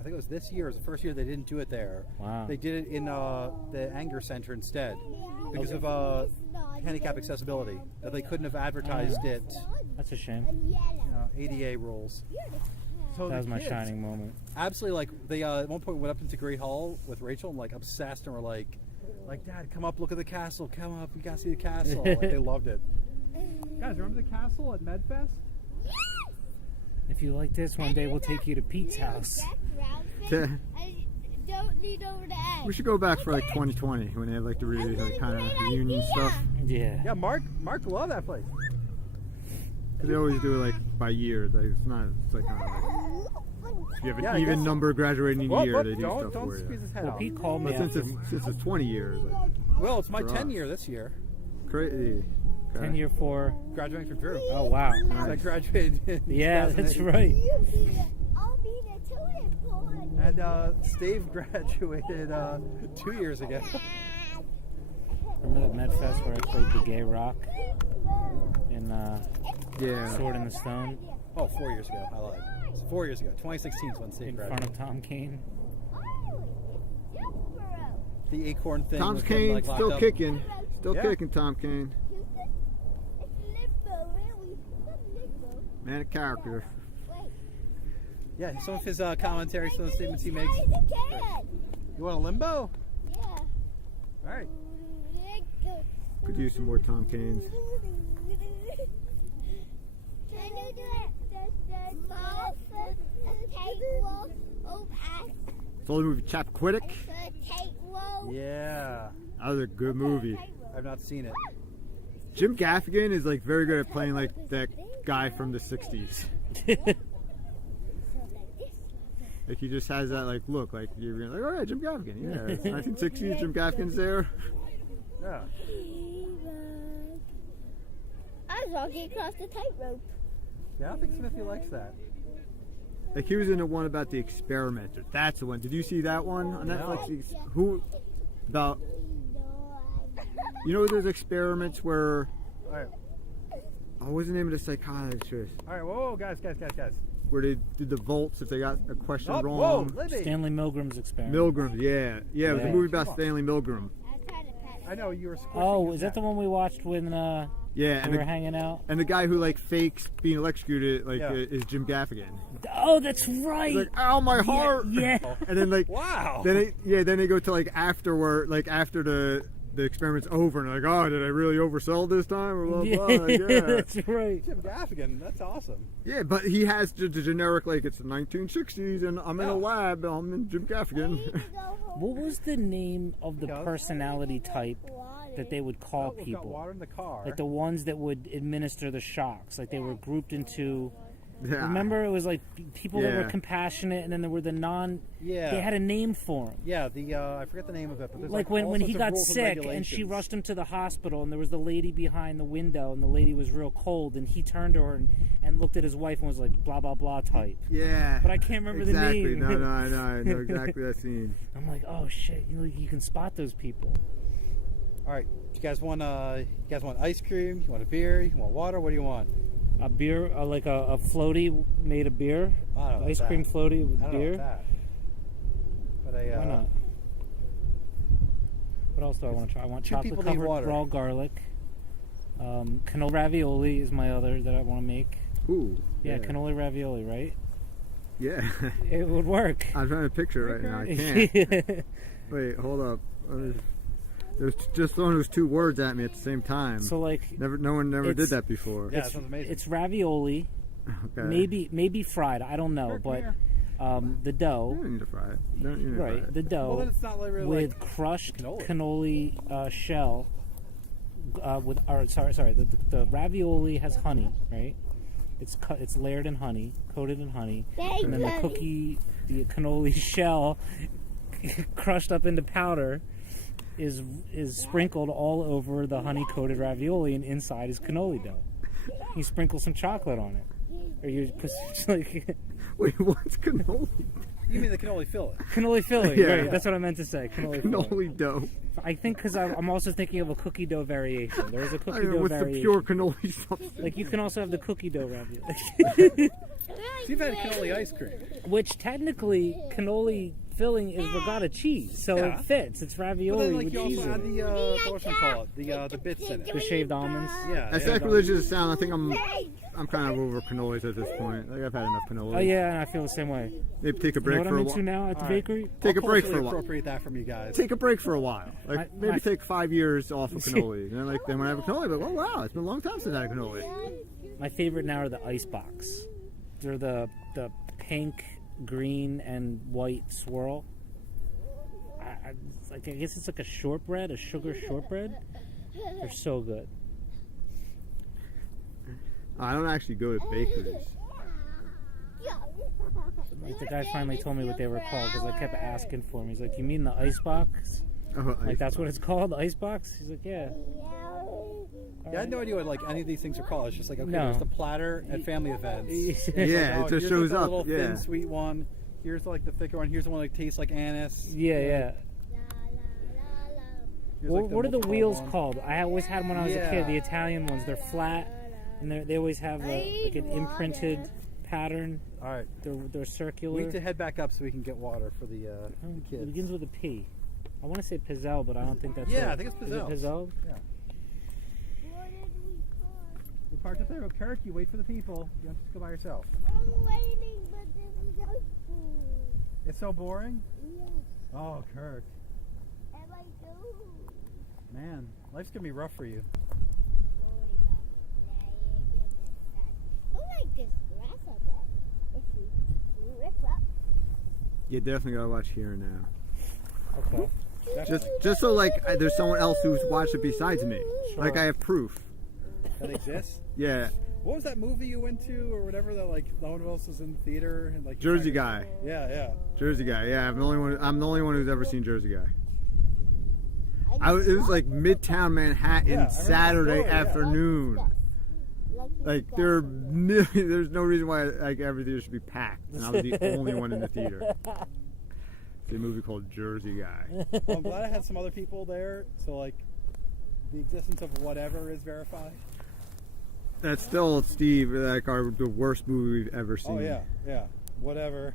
I think it was this year. It was the first year they didn't do it there. Wow. They did it in the Anger Center instead because of handicap accessibility. That they couldn't have advertised it. That's a shame. ADA rules. So That was my kids, shining moment. Absolutely, like they at one point went up into Great Hall with Rachel and like obsessed and were like, Dad, come up, look at the castle. Come up, you gotta see the castle. Like they loved it. Guys, remember the castle at MedFest? If you like this, one day we'll take you to Pete's house. I don't need over the edge. We should go back for like 2020 when they have like the really like kind of reunion stuff. Yeah. Yeah, Mark loved that place. Cause they always do it like by year. Like it's not. It's like kind of like if you have an I even guess- number graduating Whoop, year, whoop, they do don't stuff for squeeze you. his head Well, out. Pete called me But after since it's 20 years, like Well, it's my for 10 us. year this year. crazy. 10 year for. Graduating from Drew. Oh, wow. I graduated in Yeah, that's 2008. right. I'll be the toilet boy. And Steve graduated 2 years ago. Remember that MedFest where I played the gay rock in Yeah. Sword in the Stone Oh, 4 years ago. I lied. It's 4 years ago. 2016 is when Steve in graduated. front of Tom Kane? The acorn thing. Tom's with him, Kane like, locked still up. kicking. Still Yeah. kicking, Tom Kane. Man of character. Yeah, some of his commentary, some of the statements he makes. You want a limbo? Yeah. All right. Could use some more Tom Kanes. It's the movie Chappaquiddick. Yeah. That was a good movie. I've not seen it. Jim Gaffigan is like very good at playing like that guy from the 60s. Like he just has that like look, like you're like, oh yeah, Jim Gaffigan, yeah, it's 1960s, Jim Gaffigan's there. Yeah. I was walking across the tightrope. Yeah, I don't think Smithy likes that. Like he was in the one about the experimenter. That's the one. Did you see that one on Netflix? Who about? You know those experiments where? All right. Oh, what's the name of the psychiatrist? All right. Whoa, guys. Where they did the volts if they got a question Oh, wrong. whoa, Libby. Stanley Milgram's experiment. Milgram, yeah, it was a Yeah. movie about Stanley Milgram. I know you were. Oh, is that the one we watched when Yeah, we were hanging out? and the guy who like fakes being electrocuted like Yeah. is Jim Gaffigan. Oh, that's right. He's like, ow, my heart. Yeah. And then like, Wow. then they go to like afterward, like after the experiment's over, and like, oh, did I really oversell this time? Or blah blah. Like, yeah. That's right. Jim Gaffigan. That's awesome. Yeah, but he has the generic like it's the 1960s, and I'm in a lab. I'm in Jim Gaffigan. What was the name of the personality type that they would call We've got people? water in the car. Like the ones that would administer the shocks. Like they were grouped into. Yeah. Remember, it was like people that were Yeah. compassionate, and then there were the non. Yeah. They had a name for them. Yeah, the I forget the name of it, but there's Like all when he sorts of got rules and sick and she regulations. rushed him to the hospital, and there was the lady behind the window, and the lady was real cold, and he turned to her and looked at his wife and was like blah blah blah type. Yeah. But I can't remember exactly. the name. No, I know exactly that scene. I'm like, oh shit, you can spot those people. All right, you guys want ice cream? You want a beer? You want water? What do you want? A beer, like a floaty made of beer, I don't know ice about cream that. floaty with I don't know beer. about that. But I, Why not? What else do I want to try? I want Two chocolate people need covered water. raw garlic. Cannoli ravioli is my other that I want to make. Ooh. Yeah, cannoli ravioli, right? Yeah. It would work. I'm trying to picture it right now. I can't. Wait, hold up. There's just throwing those two words at me at the same time. So like, No one did it's- that before. Yeah, that sounds amazing. it's ravioli, Okay. maybe fried. I don't know, but the You dough, don't need to fry it. You don't need to fry right? it. The well, dough then it's not like really with like crushed cannoli. cannoli shell. The ravioli has honey, right? It's layered in honey, coated in honey, and then the cannoli shell, crushed up into powder, is sprinkled all over the honey coated ravioli, and inside is cannoli dough. You sprinkle some chocolate on it, or you put like Wait, what's cannoli? You mean the cannoli filling? cannoli filling. Yeah. Right, that's what I meant to say. Cannoli filling. Cannoli dough. I think because I'm also thinking of a cookie dough variation. There is a I cookie don't know dough what's the variation. pure cannoli substance. Like you can also have the cookie dough ravioli. So you've had cannoli ice cream. Which technically, cannoli filling is regatta cheese, so Yeah. it fits. It's ravioli But then, with you cheese also in add it. the the bits in it. The shaved almonds. Yeah. As sacrilegious as it sounds, I think I'm kind of over cannolis at this point. Like I've had enough cannolis. Oh yeah, and I feel the same way. Maybe take a You know break what for I'm a into while. now at the All right. bakery? Take a I'll break for a culturally while. appropriate that from you guys. Take a break for a while. Like maybe my- take 5 years off of cannoli. And then when I have a cannoli, I'm like, oh wow, it's been a long time since I had a cannoli. My favorite now are the ice box. They're the pink, green, and white swirl. I guess it's like a shortbread, a sugar shortbread. They're so good. I don't actually go to bakeries. Like the guy finally told me what they were called because I kept asking for them. He's like, "You mean the ice box? Oh, Like that's what it's called, the ice box?" He's like, "Yeah." Yeah, I had no idea what like any of these things are called. It's just like, okay, No. there's the platter at family events. It's Yeah, like, it just here's shows like the up. little Yeah. thin sweet one. Here's like the thicker one. Here's the one that tastes like anise. Yeah. Here's, What, like, what are the multiple wheels one. called? I always had them when I was a kid. Yeah. The Italian ones. They're flat, and they always have like an imprinted pattern. All right, They're circular. we need to head back up so we can get water for the Oh, kids. It begins with a P. I want to say Pizzelle, but I don't think that's Yeah, it. I think it's Is it Pizzelle's. Pizzelle? Yeah. We parked up there. Oh, Kirk, you wait for the people. You don't just go by yourself. I'm waiting, but this is so cool. It's so boring. Yes, Oh, Kirk, and I do. man, life's gonna be rough for you. I like this grass a bit. If you rip up. You definitely gotta watch Here and Now. Okay. Just so like there's someone else who's watched it besides me. Like I have proof. That exists. Yeah, What was that movie you went to, or whatever? That like no one else was in the theater and like Jersey Guy. Yeah. Jersey Guy. Yeah, I'm the only one who's ever seen Jersey Guy. It was like Midtown Manhattan Yeah, I remember Saturday that story, yeah. afternoon. Like there's no reason why like every theater should be packed, and I was the only one in the theater. It's a movie called Jersey Guy. Well, I'm glad I had some other people there, so like the existence of whatever is verified. That's still Steve, like the worst movie we've ever seen. Oh yeah, whatever.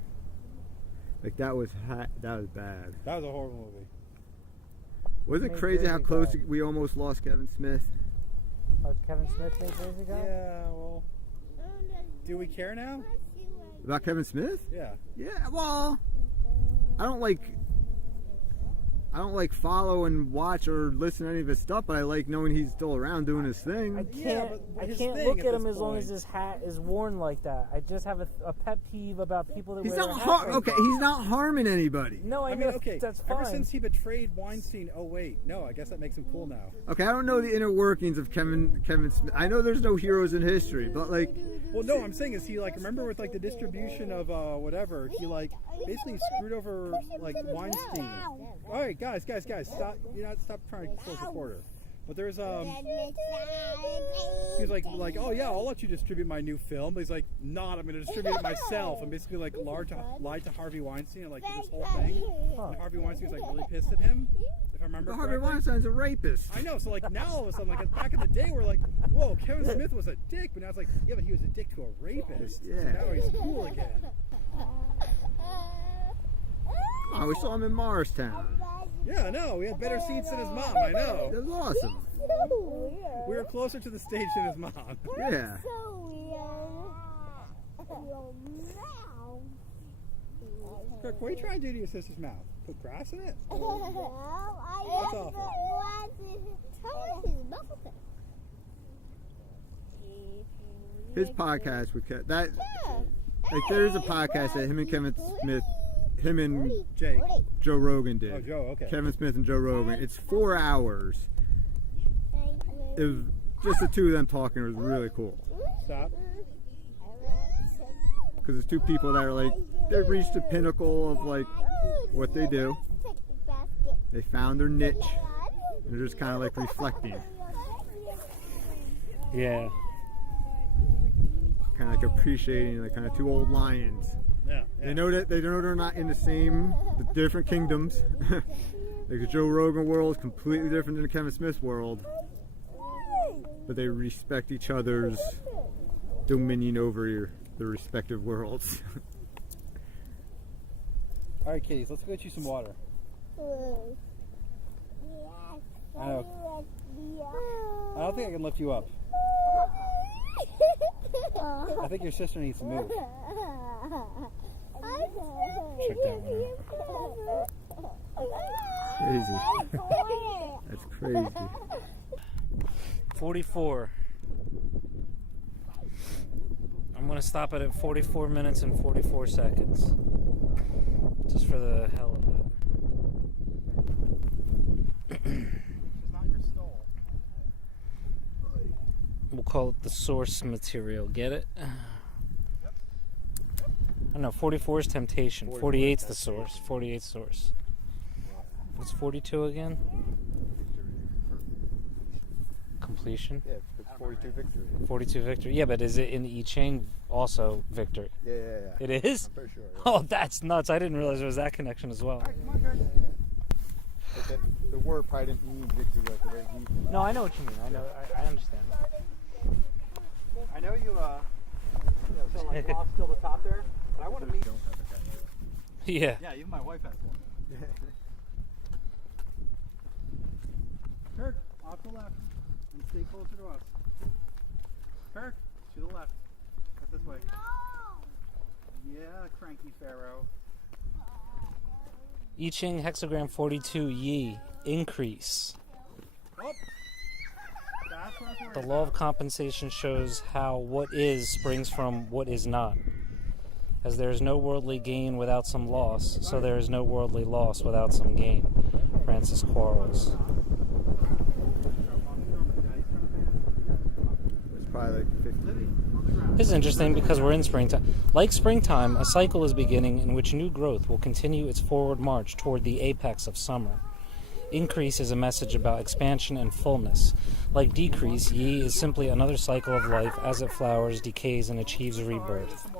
Like that was bad. That was a horrible movie. Was it Made crazy how Jersey close Guy. we almost lost Kevin Smith? Kevin Smith made Jersey Guy? Yeah, well, do we care now? About Kevin Smith? Yeah. Yeah, well, I don't like follow and watch or listen to any of his stuff, but I like knowing he's still around doing his thing. but I his can't thing look at at him this as long as point- his hat is worn like that. I just have a pet peeve about people that He's wear not their hats like that. he's not harming anybody. No, I I know mean, okay. that's Ever fine. since he betrayed Weinstein, oh wait, no, I guess that makes him cool now. Okay, I don't know the inner workings of Kevin Smith. I know there's no heroes in history, but like, Well, no, I'm saying is he like remember with like the distribution of whatever he like basically screwed over like Weinstein. All right, guys, stop! Stop trying to close the quarter. But there's he was like oh yeah, I'll let you distribute my new film. But he's like, not, I'm going to distribute it myself. And basically like lied to Harvey Weinstein and like did this whole thing. And Harvey Weinstein was like really pissed at him, if I remember Harvey correctly. Weinstein's a rapist. I know, so like now all of a sudden, like back in the day, we're like, whoa, Kevin Smith was a dick, but now it's like, yeah, but he was a dick to a rapist. Yeah. So now he's cool again. Oh, we saw him in Morristown. Yeah, I know. We had better seats than his mom. I know. That was awesome. We were closer to the stage than his mom. Yeah. Kirk, what are you trying to do to your sister's mouth? Put grass in it? That's awful. His podcast with that. Like there's a podcast that him and Kevin Smith, him and Jake. Joe Rogan did. Oh, Joe, okay. Kevin Smith and Joe Rogan. It's 4 hours. It was just the two of them talking. It was really cool Stop. because it's two people that are like they've reached the pinnacle of like what they do. They found their niche. And they're just kind of like reflecting, Yeah. kind of like appreciating, like kind of two old lions. Yeah. They know that they're not in the different kingdoms. Like the Joe Rogan world is completely different than the Kevin Smith world, but they respect each other's dominion over their respective worlds. All right, kitties, let's go get you some water. I don't think I can lift you up. I think your sister needs to move. Check that one out. Crazy. That's crazy. 44. I'm going to stop it at 44 minutes and 44 seconds. Just for the hell of it. It's not your stole. We'll call it the source material. Get it? I don't know. 44 is temptation. 48 is the source. 48 source. What's 42 again? Completion? Yeah, it's 42 victory. 42 victory. Yeah, but is it in I Ching also victory? Yeah. It is? I'm pretty sure. Yeah. Oh, that's nuts. I didn't realize there was that connection as well. But the word probably didn't mean victory like the way he did. No, I know what you mean. I understand. I know you, so like lost till the top there, but I want to meet. Don't have a tattoo. Yeah. Yeah, even my wife has one. Kirk, off the left, and stay closer to us. Kirk, to the left. That's this way. Yeah, cranky pharaoh. I Ching hexagram 42 Yi. Increase. Oh, that's what I was worried The law of compensation shows how what is springs from what is not. As there is no worldly gain without some loss, so there is no worldly loss without some gain. Francis Quarles. It's probably like 50. This is interesting because we're in springtime. Like springtime, a cycle is beginning in which new growth will continue its forward march toward the apex of summer. Increase is a message about expansion and fullness. Like decrease, Yi is simply another cycle of life as it flowers, decays, and achieves rebirth.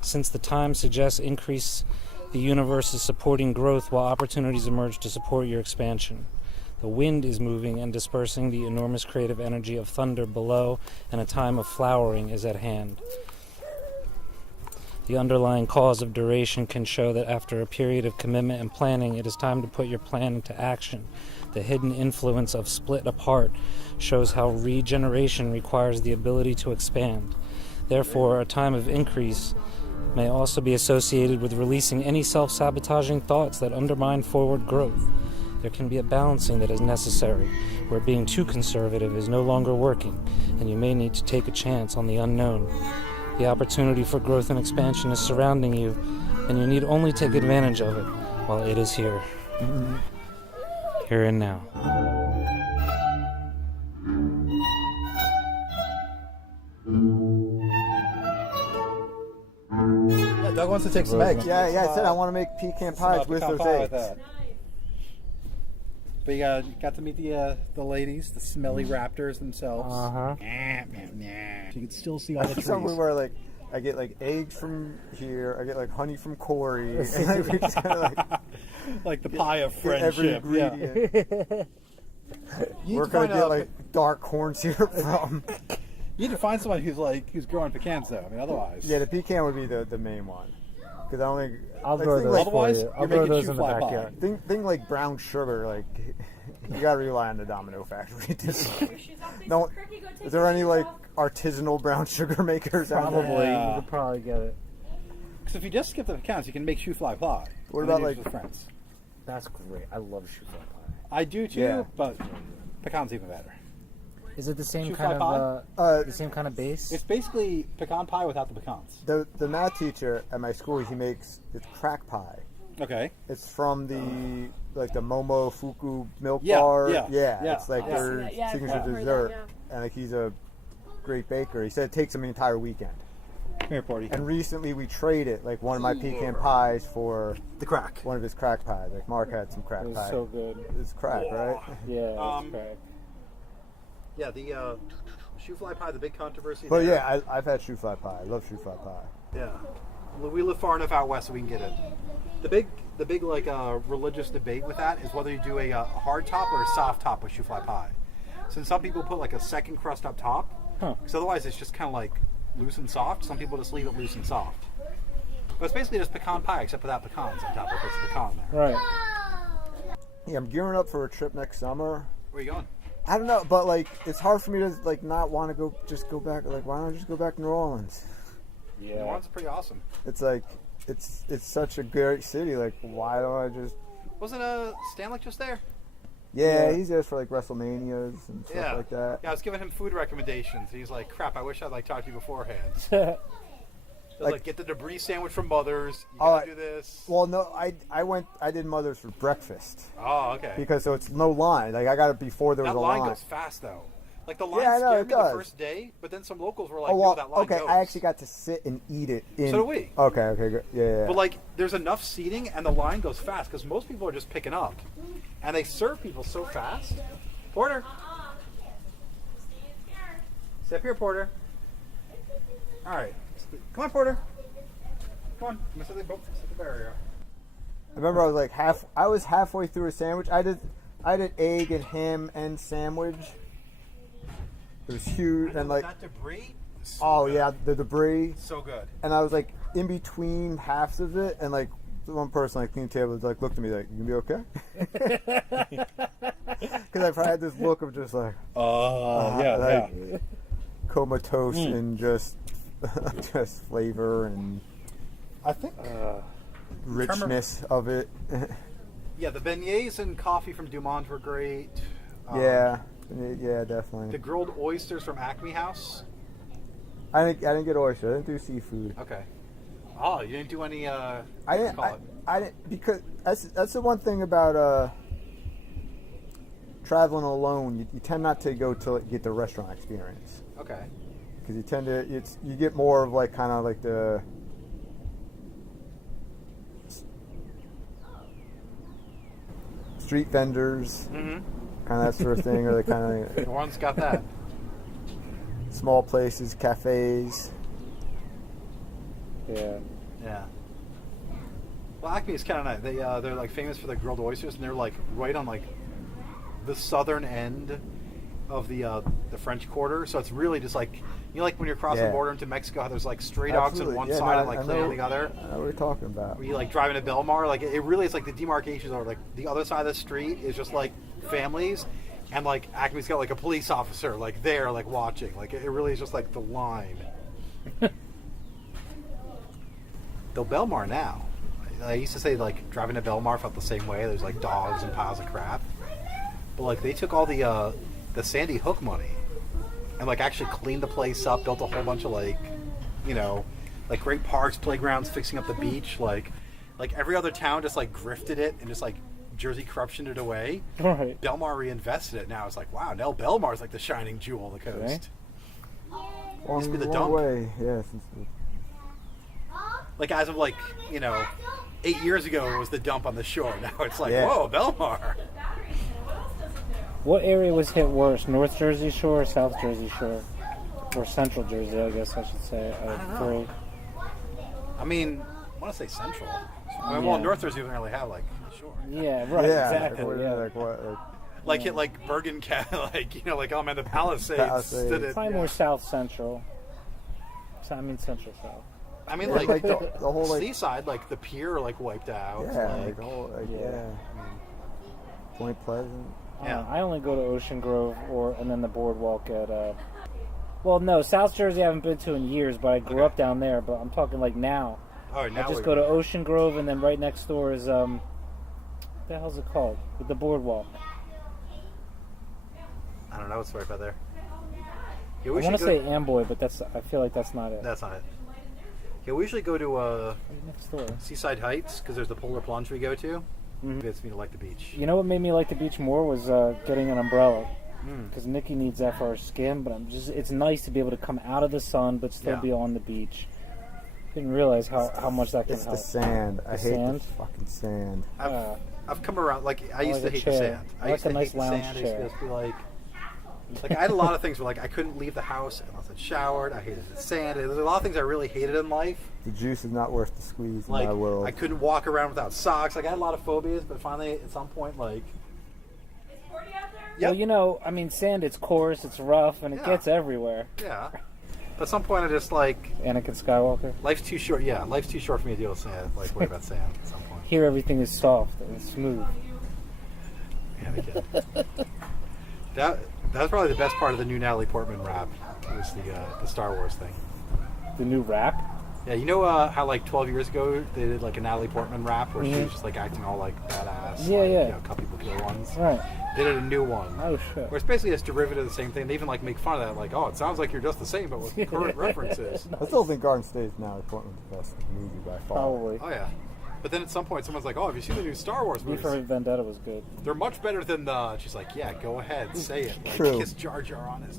Since the time suggests increase, the universe is supporting growth while opportunities emerge to support your expansion. The wind is moving and dispersing the enormous creative energy of thunder below, and a time of flowering is at hand. The underlying cause of duration can show that after a period of commitment and planning, it is time to put your plan into action. The hidden influence of split apart shows how regeneration requires the ability to expand. Therefore, a time of increase may also be associated with releasing any self-sabotaging thoughts that undermine forward growth. There can be a balancing that is necessary, where being too conservative is no longer working, and you may need to take a chance on the unknown. The opportunity for growth and expansion is surrounding you, and you need only take advantage of it while it is here. Here and now. Yeah, Doug wants to take some eggs. Yeah, I said I want to make pecan pies with those eggs. But you got to meet the ladies, the smelly raptors themselves. You can still see all the trees. Somewhere where like I get like eggs from here, I get like honey from Corey, and like, we just kind of like the pie of get every friendship. ingredient. We're gonna get like dark corn syrup from. You need to find someone who's growing pecans though. I mean, otherwise. Yeah, the pecan would be the main one. Because I don't think I'll grow those for you. I'll grow those in the backyard. Think like brown sugar, like you gotta rely on the Domino factory. No, is there any like artisanal brown sugar makers out there? Probably. You could probably get it. Because if you just skip the pecans, you can make shoe fly pie. What about like with friends? That's great. I love shoe fly pie. I do too, Yeah. but pecans even better. Is it the same Shoe kind fly of the same kind of base? It's basically pecan pie without the pecans. the math teacher at my school? He makes it's crack pie. Okay. It's from the like the Momofuku milk Yeah, bar. yeah. It's like their signature dessert, and like he's a great baker. He said it takes him an entire weekend. Come here, Porty. And recently we traded like one of my pecan pies for The crack. one of his crack pies. Like Mark had some crack It was pie. so good. It's crack, right? Yeah, it's crack. Yeah, the shoe fly pie, the big controversy. But there. yeah, I've had shoe fly pie. I love shoe fly pie. Yeah. We live far enough out west so we can get it. The big like religious debate with that is whether you do a hard top or a soft top with shoe fly pie. So some people put like a second crust up top, because otherwise it's just kind of like loose and soft. Some people just leave it loose and soft. But it's basically just pecan pie, except without pecans on top of it. It's pecan there. Right. Yeah, I'm gearing up for a trip next summer. Where are you going? I don't know, but like it's hard for me to like not want to go back. Like, why don't I just go back to New Orleans? New Orleans is pretty awesome. It's like it's such a great city. Like, why don't I just? Wasn't Stanley just there? Yeah, he's there for like WrestleManias and stuff like that. Yeah, I was giving him food recommendations. He's like, "Crap, I wish I'd like talked to you beforehand." Like, get the debris sandwich from Mother's. You gotta do this. Well, no, I did Mother's for breakfast. Oh, okay. Because so it's no line. Like I got it before there was a line. That line goes fast though. Like the line scared me the first day, but then some locals were like, "No, that line goes." Okay, I actually got to sit and eat it. So do we. Okay, good. Yeah. But like, there's enough seating, and the line goes fast because most people are just picking up, and they serve people so fast. Porter, step here, Porter. All right, come on, Porter. Come on, I'm gonna set the barrier. I remember I was halfway through a sandwich. I did egg and ham and sandwich. It was huge and like that debris. Yeah, the debris. So good. And I was like in between halves of it, and like one person like clean table was like looked at me like, "You gonna be okay?" Because I probably had this look of just like, comatose and just flavor and I think richness of it. Yeah, the beignets and coffee from Dumont were great. Yeah, definitely. The grilled oysters from Acme House. I didn't get oyster. I didn't do seafood. Okay. Oh, you didn't do any. I didn't because that's the one thing about traveling alone. You tend not to go to get the restaurant experience. Okay. Because you tend to you get more of like kind of like the street vendors, kind of that sort of thing, or the kind of New Orleans got that. small places, cafes. Yeah. Yeah. Well, Acme is kind of nice. They're like famous for their grilled oysters, and they're like right on like the southern end of the French Quarter. So it's really just like like when you're crossing the border into Mexico, how there's like stray dogs on one side and like clay on the other. I know what you're talking about. Where you like driving to Belmar, like it really is like the demarcations are like the other side of the street is just like families, and like Acme's got like a police officer like there like watching. Like it really is just like the line. Though Belmar now, I used to say like driving to Belmar felt the same way. There's like dogs and piles of crap, but like they took all the Sandy Hook money and like actually cleaned the place up, built a whole bunch of like great parks, playgrounds, fixing up the beach. Like every other town just like grifted it and just like Jersey corruptioned it away. Right. Belmar reinvested it. Now it's like, wow, now Belmar's like the shining jewel of the coast. Long, Used to be the long dump. way, yeah. Like as of 8 years ago, it was the dump on the shore. Now it's like, Yeah. whoa, Belmar. What area was hit worse, North Jersey Shore or South Jersey Shore? Or Central Jersey, I guess I should say. I mean, I want to say Central. Well, North Jersey doesn't really have like a shore. Yeah, right, Yeah, exactly. Hit like Bergen Cat, like oh man, the Palisades. Palisades. Did it. Probably more South Central. I mean Central South. I mean, Yeah, like the whole like seaside, like the pier, like wiped out. yeah, like, like the whole Point Pleasant. Yeah. I only go to Ocean Grove and then the boardwalk at. Well, no, South Jersey I haven't been to in years, but I grew up down there. But I'm talking like now. Oh, now I just go to Ocean Grove, and then right next door is what the hell's it called? With the boardwalk. I don't know what's right by there. I want to say Amboy, but I feel like that's not it. That's not it. Yeah, we usually go to Right next door. Seaside Heights because there's the polar plunge we go to. Gets me to like the beach. You know what made me like the beach more was getting an umbrella. Because Nikki needs that for her skin, but it's nice to be able to come out of the sun but still be on the beach. Didn't realize how much that can It's help. the sand. I hate sand? the fucking sand. I've come around. Like I used to like a hate the chair. sand. I like a nice lounge I used to chair. just be like I had a lot of things where like I couldn't leave the house unless I showered. I hated the sand. There's a lot of things I really hated in life. The juice is not worth the squeeze Like in my world. I couldn't walk around without socks. Like I had a lot of phobias, but finally at some point, like Well, sand, it's coarse, it's rough, and it gets everywhere. Yeah. At some point, I just like Anakin Skywalker. life's too short. Yeah, life's too short for me to deal with sand. Like worry about sand at some point. Here, everything is soft and smooth. Anakin. That's probably the best part of the new Natalie Portman rap. Was the Star Wars thing. The new rap. Yeah, you know how like 12 years ago they did like a Natalie Portman rap where she was just like acting all like badass. Yeah, like, yeah. You know, cut people kill ones. Right. They did a new one. Oh shit. Where it's basically just derivative of the same thing. They even like make fun of that, like, oh, it sounds like you're just the same, but with current references. I still think Garden State is now Portland's best movie by far. Probably. Oh yeah. But then at some point someone's like, oh, have you seen the new Star Wars V movies? for Vendetta was good. They're much better than the... She's like, yeah, go ahead, say it. Like, True. kiss Jar Jar on his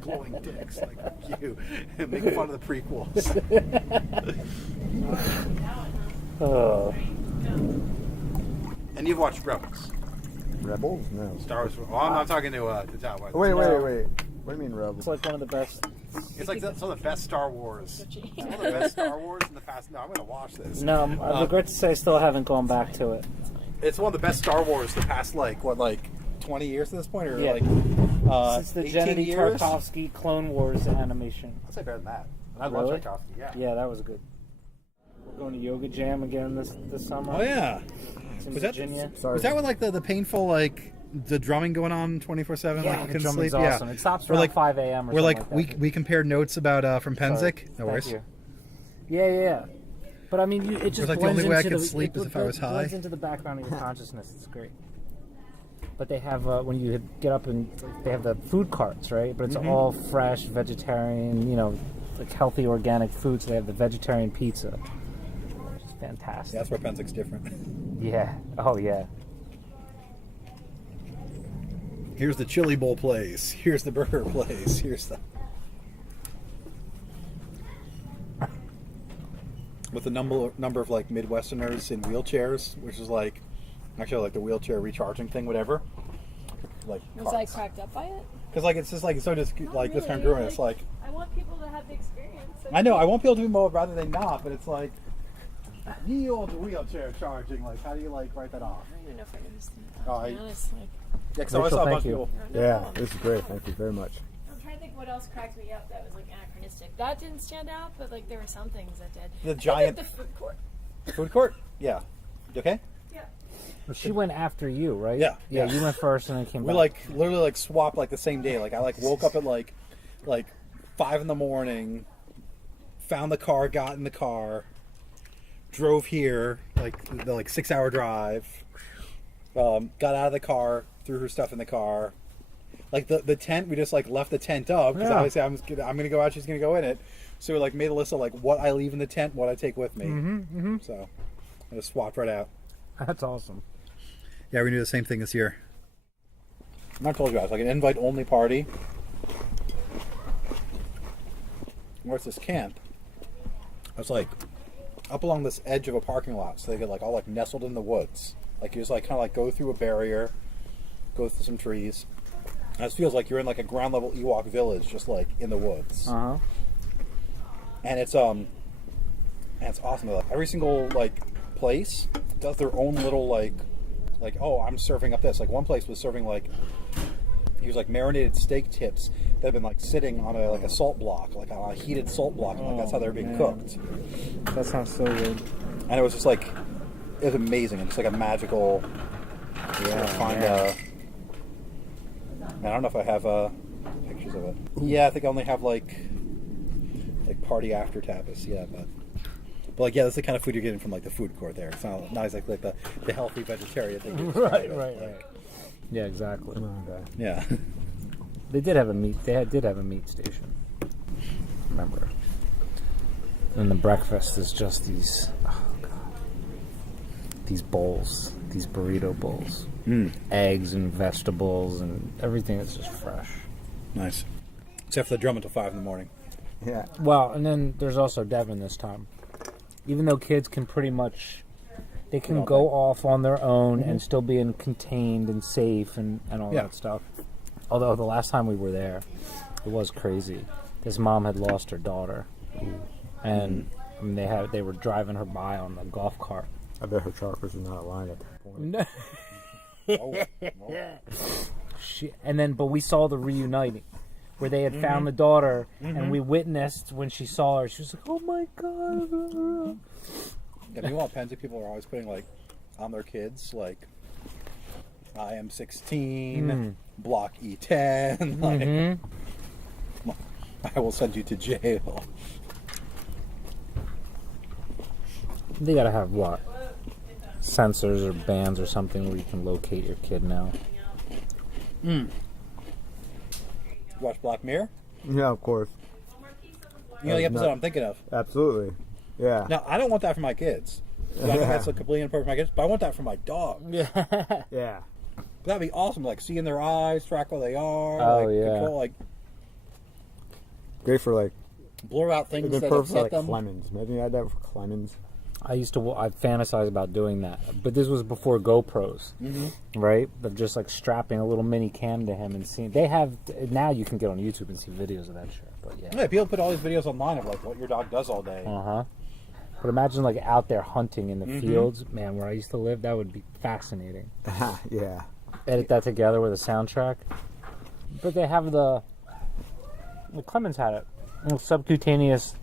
glowing dicks. Like, fuck you. And make fun of the prequels. Oh. And you've watched Rebels. Rebels? No. Star Wars... Well, I'm not talking to Tal. Wait. What do you mean Rebels? It's like one of the best. It's like some of the best Star Wars. Some of the best Star Wars in the past... No, I'm going to watch this. No, I regret to say I still haven't gone back to it. It's one of the best Star Wars the past, like, what, like 20 years at this point? Or Yeah. like Since the 18 Gennady years? Tarkovsky Clone Wars animation. I'd say better than that. I Really? love Tarkovsky, yeah. Yeah, that was good. We're going to Yoga Jam again this summer. Oh, yeah. It's in Was that- Virginia. Sorry. Was that with, like, the painful, like, the drumming going on 24/7? Yeah, like, you the couldn't drumming's sleep? awesome. Yeah. It stops We're around like 5 a.m. or We're something like, like that. we compared notes about from Sorry. Penzik. No Thank worries. you. Yeah. But I mean, it just like the blends only way I into could the, sleep it is if I was high. blends into the background of your consciousness. It's great. But they have when you get up and they have the food carts, right? But it's all fresh, vegetarian, you know, like healthy organic food. So they have the vegetarian pizza, which is fantastic. Yeah, that's where Penzik's different. Yeah. Oh yeah. Here's the chili bowl place. Here's the burger place. Here's the... With the number of like Midwesterners in wheelchairs, which is like actually like the wheelchair recharging thing, whatever. Like Was I cracked up by it? because like it's just like so just Not like this kind of really, growing. It's like I want people to have the experience. I know I want people to be more rather than not, but it's like ye old wheelchair charging. Like how do you like write that off? I don't even know if I understand. Oh, To be honest, like, Yeah, because I Rachel, saw a thank bunch of you. people. Yeah, this is great. Thank you very much. I'm trying to think what else cracked me up that was like anachronistic. That didn't stand out, but like there were some things that did. The I think, giant- like, the food court. Food court? Yeah. You okay? Yeah. She went after you, right? Yeah. Yeah, you went first and then came We back. like literally like swapped like the same day. Like I like woke up at like 5 a.m, found the car, got in the car, drove here like the 6-hour drive. Got out of the car, threw her stuff in the car. Like the tent, we just like left the tent up because Yeah. obviously I'm gonna go out, she's gonna go in it. So we like made a list of like what I leave in the tent, what I take with me. So I just swapped right out. That's awesome. Yeah, we do the same thing this year. I told you guys, like an invite-only party. Where it's this camp. I was like up along this edge of a parking lot, so they get like all like nestled in the woods. Like you just like kind of like go through a barrier, go through some trees. And it feels like you're in like a ground level Ewok village, just like in the woods. Uh huh. And it's awesome. Like, every single like place does their own little like oh, I'm serving up this. Like one place was serving like he was like marinated steak tips that had been like sitting on a salt block, like on a heated salt block, and like that's how they were being cooked. That sounds so good. And it was just like it was amazing and just like a magical I don't know if I have pictures of it. Yeah, I think I only have like party after tapas. Yeah, but like yeah, that's the kind of food you're getting from like the food court there. It's not exactly like the healthy vegetarian thing. Right. Yeah, exactly. Yeah. They did have a meat. They did have a meat station. Remember? And the breakfast is just these. Oh god. These bowls, these burrito bowls, eggs and vegetables and everything is just fresh. Nice. Except for the drum until 5 a.m. Yeah. Well, and then there's also Devin this time. Even though kids can pretty much, they can go off on their own and still be contained and safe and all that stuff. Although the last time we were there, it was crazy. His mom had lost her daughter, and I mean, they were driving her by on the golf cart. I bet her chakras are not aligned at that point. But we saw the reuniting. where they had found the daughter, and we witnessed when she saw her. She was like, "Oh my god!" Yeah, meanwhile, Pennsy people are always putting like on their kids like, "I am 16, block E10." Like, I will send you to jail. They gotta have what? Sensors or bands or something where you can locate your kid now. Watch Black Mirror? Yeah, of course. You know the episode I'm thinking of. Absolutely. Yeah. Now, I don't want that for my kids. I think that's like completely inappropriate for my kids, but I want that for my dog. Yeah. That'd be awesome. Like, see in their eyes, track where they are. Oh, like, yeah. Control, like, Great for like. blur out things It'd that be perfect for upset like them. Clemens. Imagine you had that for Clemens. I fantasized about doing that, but this was before GoPros, right? Of just like strapping a little mini cam to him and seeing. They have now. You can get on YouTube and see videos of that shit. But Yeah, people put all these videos online of like what your dog does all day. But imagine like out there hunting in the fields, man. Where I used to live, that would be fascinating. Yeah. Edit that together with a soundtrack. But they have the Clemens had it, subcutaneous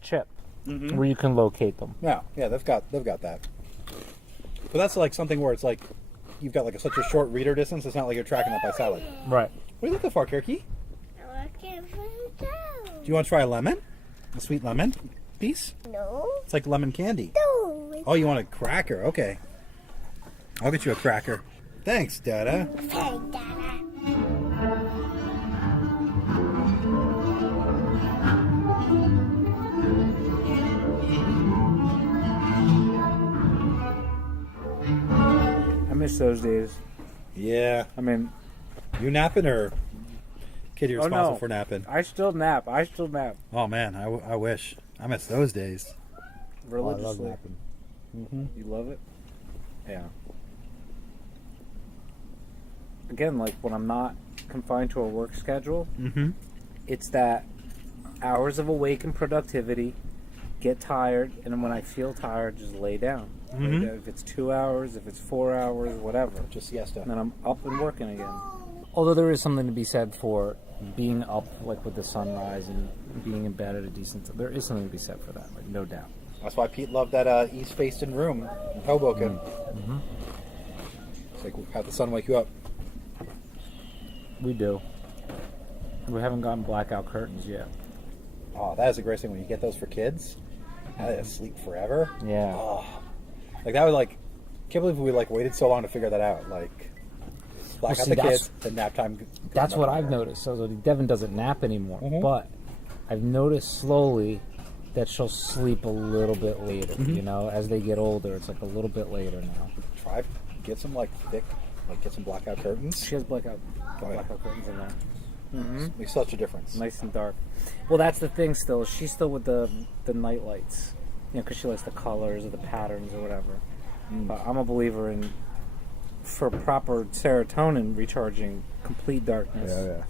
chip. Where you can locate them. Yeah, they've got that. But that's like something where it's like you've got like such a short reader distance. It's not like you're tracking that by satellite. Right. What are you looking for, Kirky? I'm looking for the dog. Do you want to try a lemon? A sweet lemon piece? No. It's like lemon candy. No. Oh, you want a cracker? Okay. I'll get you a cracker. Thanks, Dada. Hey, Dada. I miss those days. Yeah. I mean, You napping or kid you're responsible no. for napping? I still nap. Oh, man. I wish. I miss those days. Religiously. I love napping. You love it? Yeah. Again, like when I'm not confined to a work schedule, it's that hours of awake and productivity, get tired, and when I feel tired, just lay down. Like, if it's 2 hours, if it's 4 hours, whatever. Just siesta. And then I'm up and working again. Although there is something to be said for being up, like with the sunrise and being in bed at a decent time. There is something to be said for that, like no doubt. That's why Pete loved that east-facing room in Hoboken. It's like have the sun wake you up. We do. We haven't gotten blackout curtains yet. Oh, that is the greatest thing when you get those for kids. Now they sleep forever. Yeah. Oh, like that was like, can't believe we like waited so long to figure that out. Like, black out see, the that's- kids, the nap time. That's what I've noticed. So Devin doesn't nap anymore, but I've noticed slowly that she'll sleep a little bit later. You know, as they get older, it's like a little bit later now. Try get some like thick, like get some blackout curtains. She has blackout curtains in there. Makes such a difference. Nice and dark. Well, that's the thing. Still, she's still with the night lights. You know, because she likes the colors or the patterns or whatever. But I'm a believer in, for proper serotonin recharging, complete darkness. Yeah.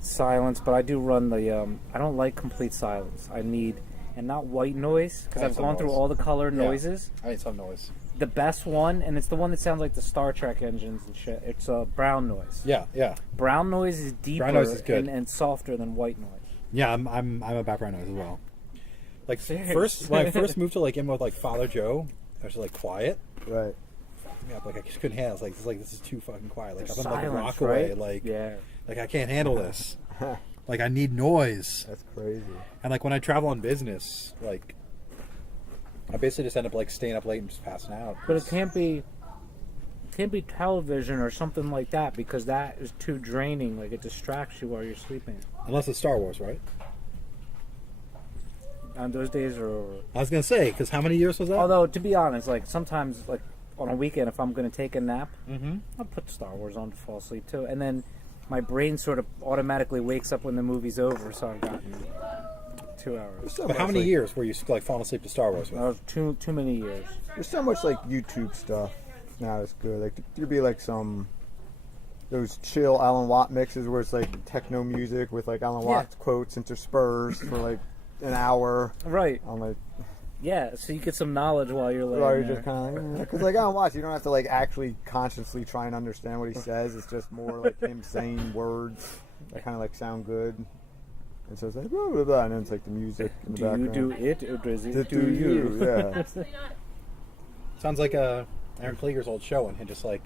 Silence, but I do run the I don't like complete silence. I need, and not white noise, because I need I've some gone through noise. all the color noises. I need some noise. The best one, and it's the one that sounds like the Star Trek engines and shit, it's brown noise. Yeah. Brown noise is deeper Brown noise is good. and softer than white noise. Yeah, I'm a background noise as well. Like Serious? when I first moved to like in with like Father Joe, I was just like quiet. Right. Yeah, like I just couldn't handle it. It's like this is too fucking quiet. Like The I'm in like a silence, Rockaway. right? Like Yeah. like I can't handle this. Like I need noise. That's crazy. And like when I travel on business, like I basically just end up like staying up late and just passing out. But it can't be television or something like that, because that is too draining. Like it distracts you while you're sleeping. Unless it's Star Wars, right? And those days are over. I was gonna say, because how many years was that? Although, to be honest, like sometimes, like on a weekend, if I'm going to take a nap, I'll put Star Wars on to fall asleep too, and then my brain sort of automatically wakes up when the movie's over. So I've gotten 2 hours. But how many years were you like falling asleep to Star Wars with? That was too many years. There's so much like YouTube stuff now that's good. Like there'd be like those chill Alan Watt mixes where it's like techno music with like Alan Watt quotes interspersed for like an hour. Right. I'm like, yeah, so you get some knowledge while you're laying or you're there. just kind of because like Alan Watt, you don't have to like actually consciously try and understand what he says. It's just more like him saying words. that kind of like sound good. And so it's like blah, blah, blah, and then it's like the music in the background. Do you do it or does it do you? Yeah. Absolutely not. Sounds like Aaron Klieger's old show, and he'd just like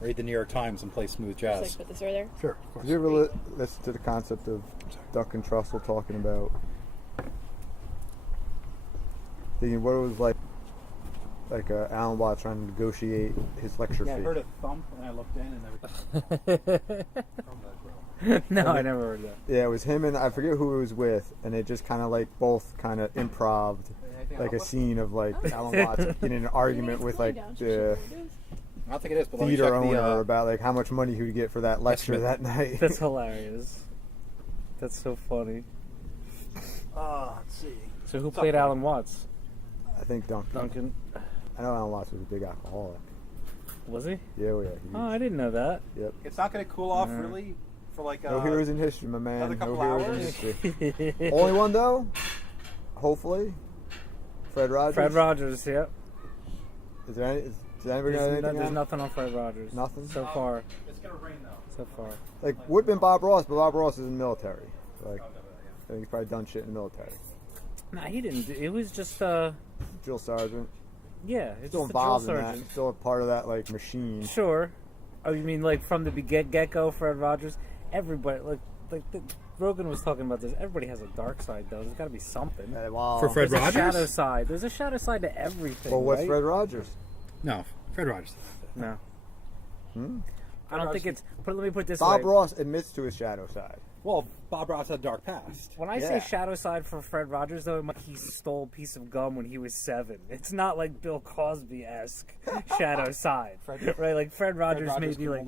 read the New York Times and play smooth jazz. Just like put this right there. Sure, of course. Did you ever listen to the concept of Duck and Trussell talking about thinking what it was like Alan Watts trying to negotiate his lecture Yeah, I fee? heard a thump, and I looked in, and everything. No, I never heard that. Yeah, it was him and I forget who it was with, and they just kind of like both kind of improv'd like a scene of like Alan Watts getting in an argument with like the I don't think it is, but let me theater check owner about like how much money he would get for that lecture that night. That's hilarious. That's so funny. Let's see. So who played Alan Watts? I think Duncan. I know Alan Watts was a big alcoholic. Was he? Yeah, yeah. Oh, I didn't know that. Yep. It's not going to cool off really for like no heroes in history, my man. another couple No heroes in hours. history. Only one though. Hopefully, Fred Rogers. Fred Rogers, yep. Is there any? Does anybody know anything? There's nothing on Fred Rogers. Nothing? So far. It's going to rain though. So far. Like would have been Bob Ross, but Bob Ross is in the military. Like I think he's probably done shit in the military. Nah, he didn't. It was just Drill sergeant. yeah, it's Still just a drill involved in that. sergeant. Still a part of that like machine. Sure. Oh, you mean like from the get-go, Fred Rogers? Everybody, Rogan was talking about this. Everybody has a dark side, though. There's got to be something. Wow. For Fred There's Rogers? a shadow side. There's a shadow side to everything. Well, what's right? Fred Rogers? No, Fred Rogers. No. Hmm? I don't think it's. Let me put it this Bob way. Ross admits to his shadow side. Well, Bob Ross had a dark past. When I say shadow side for Fred Rogers, though, he stole a piece of gum when he was 7. It's not like Bill Cosby-esque shadow side, right? Like Fred Rogers maybe like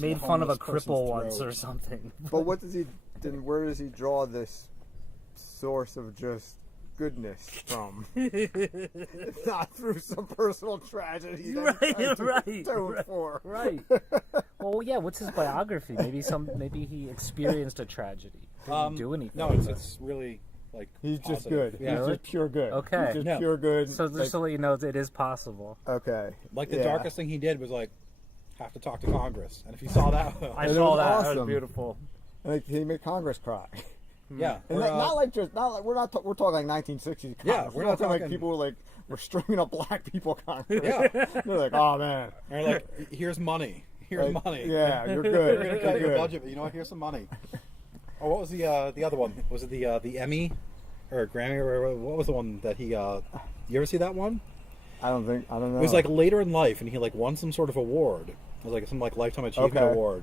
made fun of a cripple once or something. But what does he? Then where does he draw this source of just goodness from? It's not through some personal tragedy. Right. Well, yeah. What's his biography? Maybe he experienced a tragedy. Didn't do anything. No, it's really like he's just positive. good. Yeah. He's just pure good. Okay. He's just pure good. So just to let you know, it is possible. Okay. Like the darkest thing he did was like have to talk to Congress, and if you saw that, I And it saw was that. That awesome. was beautiful. Like he made Congress cry. yeah, And or, not like we're talking like 1960s. Yeah, Congress. we're We're not talking like talking- people were stringing up black people Congress. Yeah. They're like, oh man. or like here's money, here's Like, money. Yeah, you're good. We're gonna You're cut your good. budget, but you know what? Here's some money. Oh, what was the other one? Was it the Emmy or Grammy or what was the one that he? You ever see that one? I don't know. It was like later in life, and he like won some sort of award. It was like some like lifetime achievement Okay. award,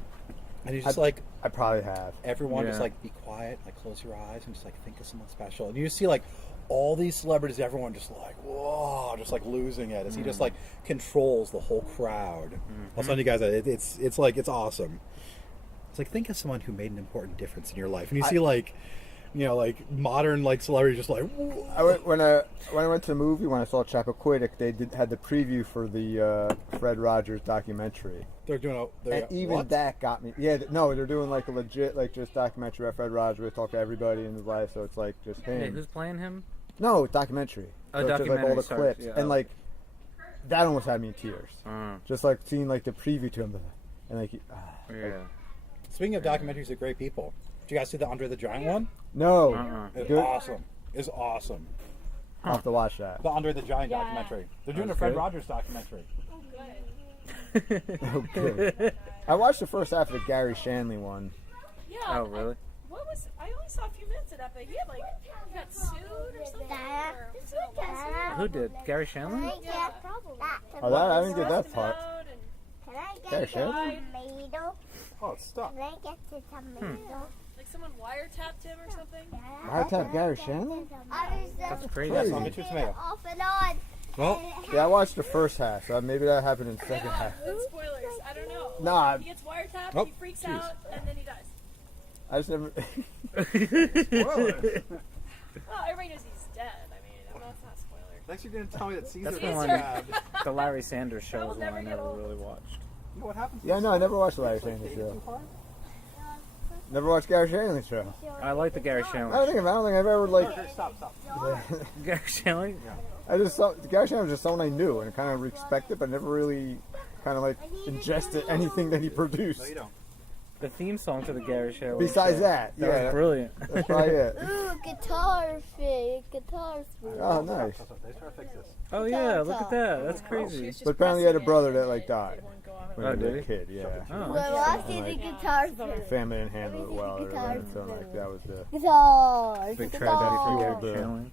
and he's just like I probably have. everyone just Yeah. like be quiet, like close your eyes, and just like think of someone special. And you just see like all these celebrities, everyone just like whoa, just like losing it as he just like controls the whole crowd. I'll send you guys that. It's like it's awesome. It's like think of someone who made an important difference in your life, and you see like. You know, like modern like celebrities, just like. Whoa. When I went to the movie, when I saw Chappaquiddick, they had the preview for the Fred Rogers documentary. They're doing And even what? that got me. Yeah, no, they're doing like a legit, like just documentary about Fred Rogers. They talk to everybody in his life, so it's like just him. Hey, who's playing him? No, documentary. Oh, So it's just, like all documentary, the sorry. clips, Yeah, and oh. like that almost had me in tears. Just like seeing like the preview to him, and like Yeah. Speaking of documentaries of great people, did you guys see the Andre the Giant one? no, It's good. awesome. It's awesome. I'll have to watch that. The Andre the Giant Yeah. documentary. They're doing That's a Fred good. Rogers documentary. Oh, good. Okay. I watched the first half of the Gary Shanley one. Yeah. Oh, really? I only saw a few minutes of that, but he had like he got sued or something. Or was it a lawsuit? Who did? Gary Shanley? Yeah, probably. Oh, that I didn't get that Arrested part. out and Can I Gary get Shanley? a tomato? Oh, it's stuck. Can I get the tomato? like someone wiretapped him or something. Wiretap Gary Shanley? That's crazy. Yeah, so I'll get you a tomato. Off and on. Well, Yeah, I watched the first half, so maybe that happened in the second half. Spoilers. I don't know. Nah, He gets wiretapped, Oh, he freaks jeez. out, and then he dies. I just never. spoilers. Well, everybody knows he's dead. I mean, that's not spoiler. Thanks for going to tell me that Caesar That's is the one. bad. The Larry Sanders show That will is one I never get never old. really watched. You know what happens? Yeah, no, I never watched the Larry Sanders show. Never watched Gary Shanley show. I like the Gary I Shanley. don't think I've ever like. Stop. Gary Shanley? I just saw Gary Shanley was just someone I knew and kind of respected, but never really kind of like ingested anything that he produced. No, you don't. The theme song to the Gary Show. Besides that, That was brilliant. That's probably it. Ooh, guitar thing. Oh, nice. They try to fix this. Oh yeah, look at that. That's crazy. But apparently he had a brother that like died when Oh, he was did a he? kid. Yeah. Oh, Well, I see the guitar thing. Family didn't handle it well, or so like that was the Guitar. Big that tragedy for fueled Gary Shandling.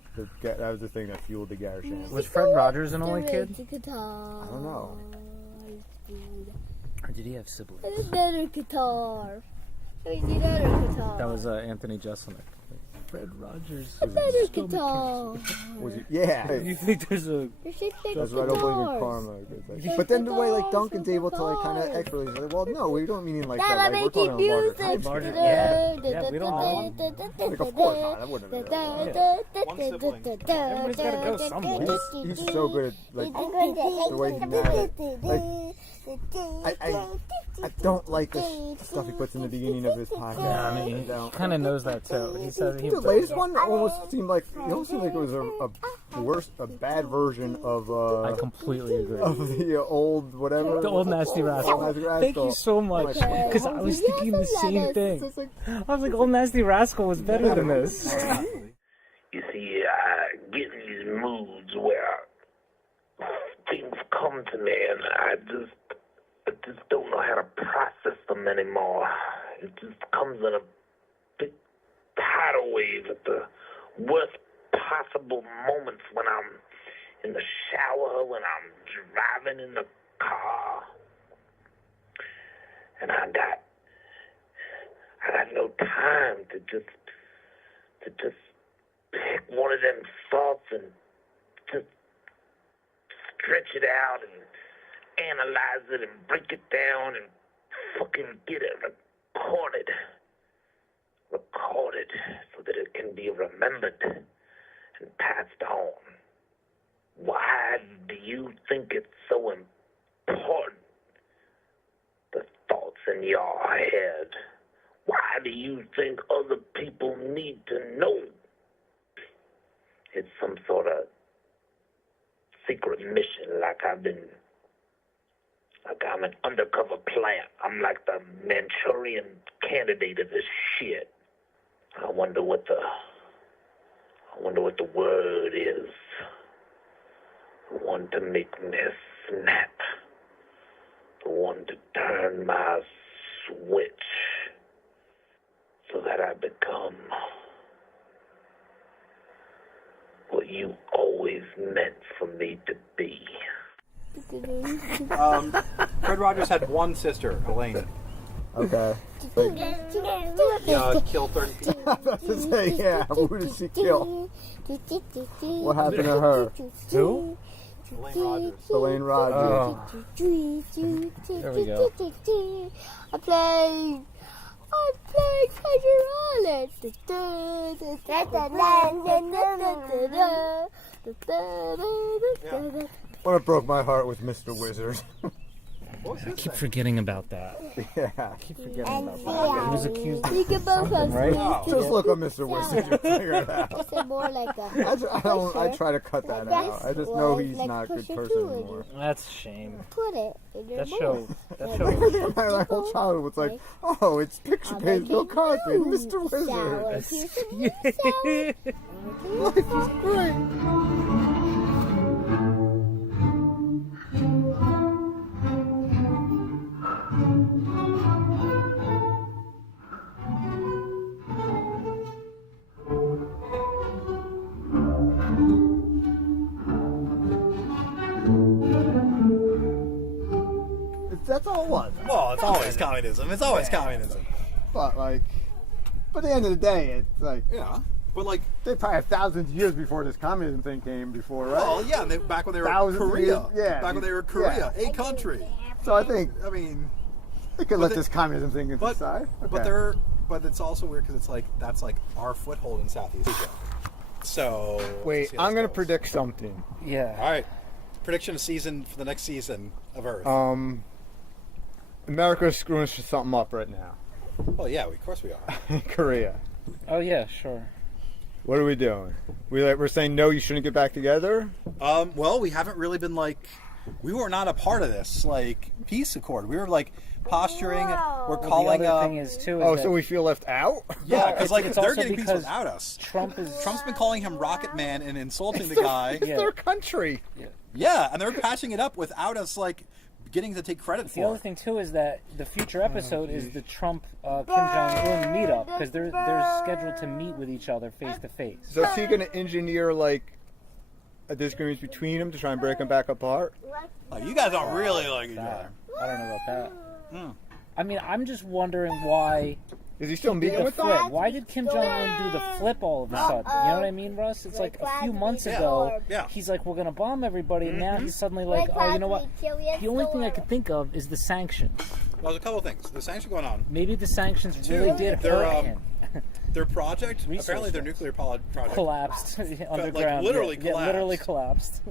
that was the thing that fueled the Gary Shandling. Was Fred Rogers an only kid? Guitar. I don't know. Or did he have siblings? Another guitar. Another guitar. That was Anthony Jeselnik. Fred Rogers. Another guitar. Was it? Yeah. You think there's a... That's why I don't believe in karma. But then the way like Duncan's able to like kind of extra, he's like, well, no, we don't mean like that. Like, we're talking about Margaret. Yeah, we don't know. Like, of course not. That wouldn't have been. One sibling. Everybody's got to go somewhere. He's so good at like the way he managed. Like I don't like the stuff he puts in the beginning of his podcast. Yeah, I mean, he kind of knows that too. He says he. The latest one almost seemed like it was a bad version of. I completely agree. Of the old whatever. The old Nasty Rascal. Thank you so much, because I was thinking the same thing. I was like, Old Nasty Rascal was better than this. You see, I get in these moods where things come to me and I just don't know how to process them anymore. It just comes in a big tidal wave at the worst possible moments, when I'm in the shower, when I'm driving in the car. And I got no time to just pick one of them thoughts and just stretch it out and analyze it and break it down and fucking get it recorded so that it can be remembered and passed on. Why do you think it's so important, the thoughts in your head? Why do you think other people need to know? It's some sort of secret mission, like I'm an undercover plant. I'm like the Manchurian candidate of this shit. I wonder what the word is. The one to make me snap. The one to turn my switch so that I become what you always meant for me to be. Fred Rogers had one sister, Elaine. Okay. Kill 30 people. I was about to say, yeah. Who did she kill? What happened to her? Who? Elaine Rogers. There we go. I played Treasure Island. What broke my heart was Mr. Wizard. I keep forgetting about that. Yeah. I keep forgetting about that. He was accused You of can both something, right? Just look up Mr. Wizard and figure it out. It's more like a I try to cut that out. I just know he's not a good person anymore. That's a shame. put it in your That mouth. show. My whole childhood was like, oh, it's picture page Bill Cosby and Mr. Wizard. Life is great. That's all it was. Well, it's always communism. It's always communism. But at the end of the day, it's like, Yeah. But like, they probably have thousands of years before this communism thing came before, right? well, yeah, back when they were Thousands of Korea. years, yeah. Back when they were Korea, Yeah. a country. So I think I mean, they could let this communism thing aside. but it's also weird because it's like that's like our foothold in Southeast Asia. So Wait, see how I'm this going to goes. predict something. Yeah. All right, prediction of season for the next season of Earth. America's screwing something up right now. Well, yeah, of course we are. Korea. Oh yeah, sure. What are we doing? We're saying no, you shouldn't get back together? Well, we haven't really been like we were not a part of this like peace accord. We were like posturing. We're Well, calling the other up. thing is too. Oh, is so that we feel left out? Yeah, because like it's they're also getting peace because without us. Trump's been calling him Rocket Man and insulting the It's guy. their country. Yeah, and they're patching it up without us like getting to take credit The for other it. thing too is that the future episode is the Trump Kim Jong Un meetup because they're scheduled to meet with each other face to face. So is he going to engineer like a disagreement between them to try and break them back apart? Like, you guys don't really like each other. I don't know about that. Mm. I mean, I'm just wondering why. Is he still did meeting the with flip? them? Why did Kim Jong Un do the flip all of a sudden? You know what I mean, Russ? It's like a few months ago. Yeah. He's like, we're gonna bomb everybody, and now he's suddenly like, oh, you know what? The only thing I could think of is the sanctions. Well, there's a couple of things. The sanctions going on. Maybe the sanctions really did Their, hurt him. Their project, Resource apparently their wise. nuclear project, Collapsed underground. Like literally yeah, collapsed. literally collapsed.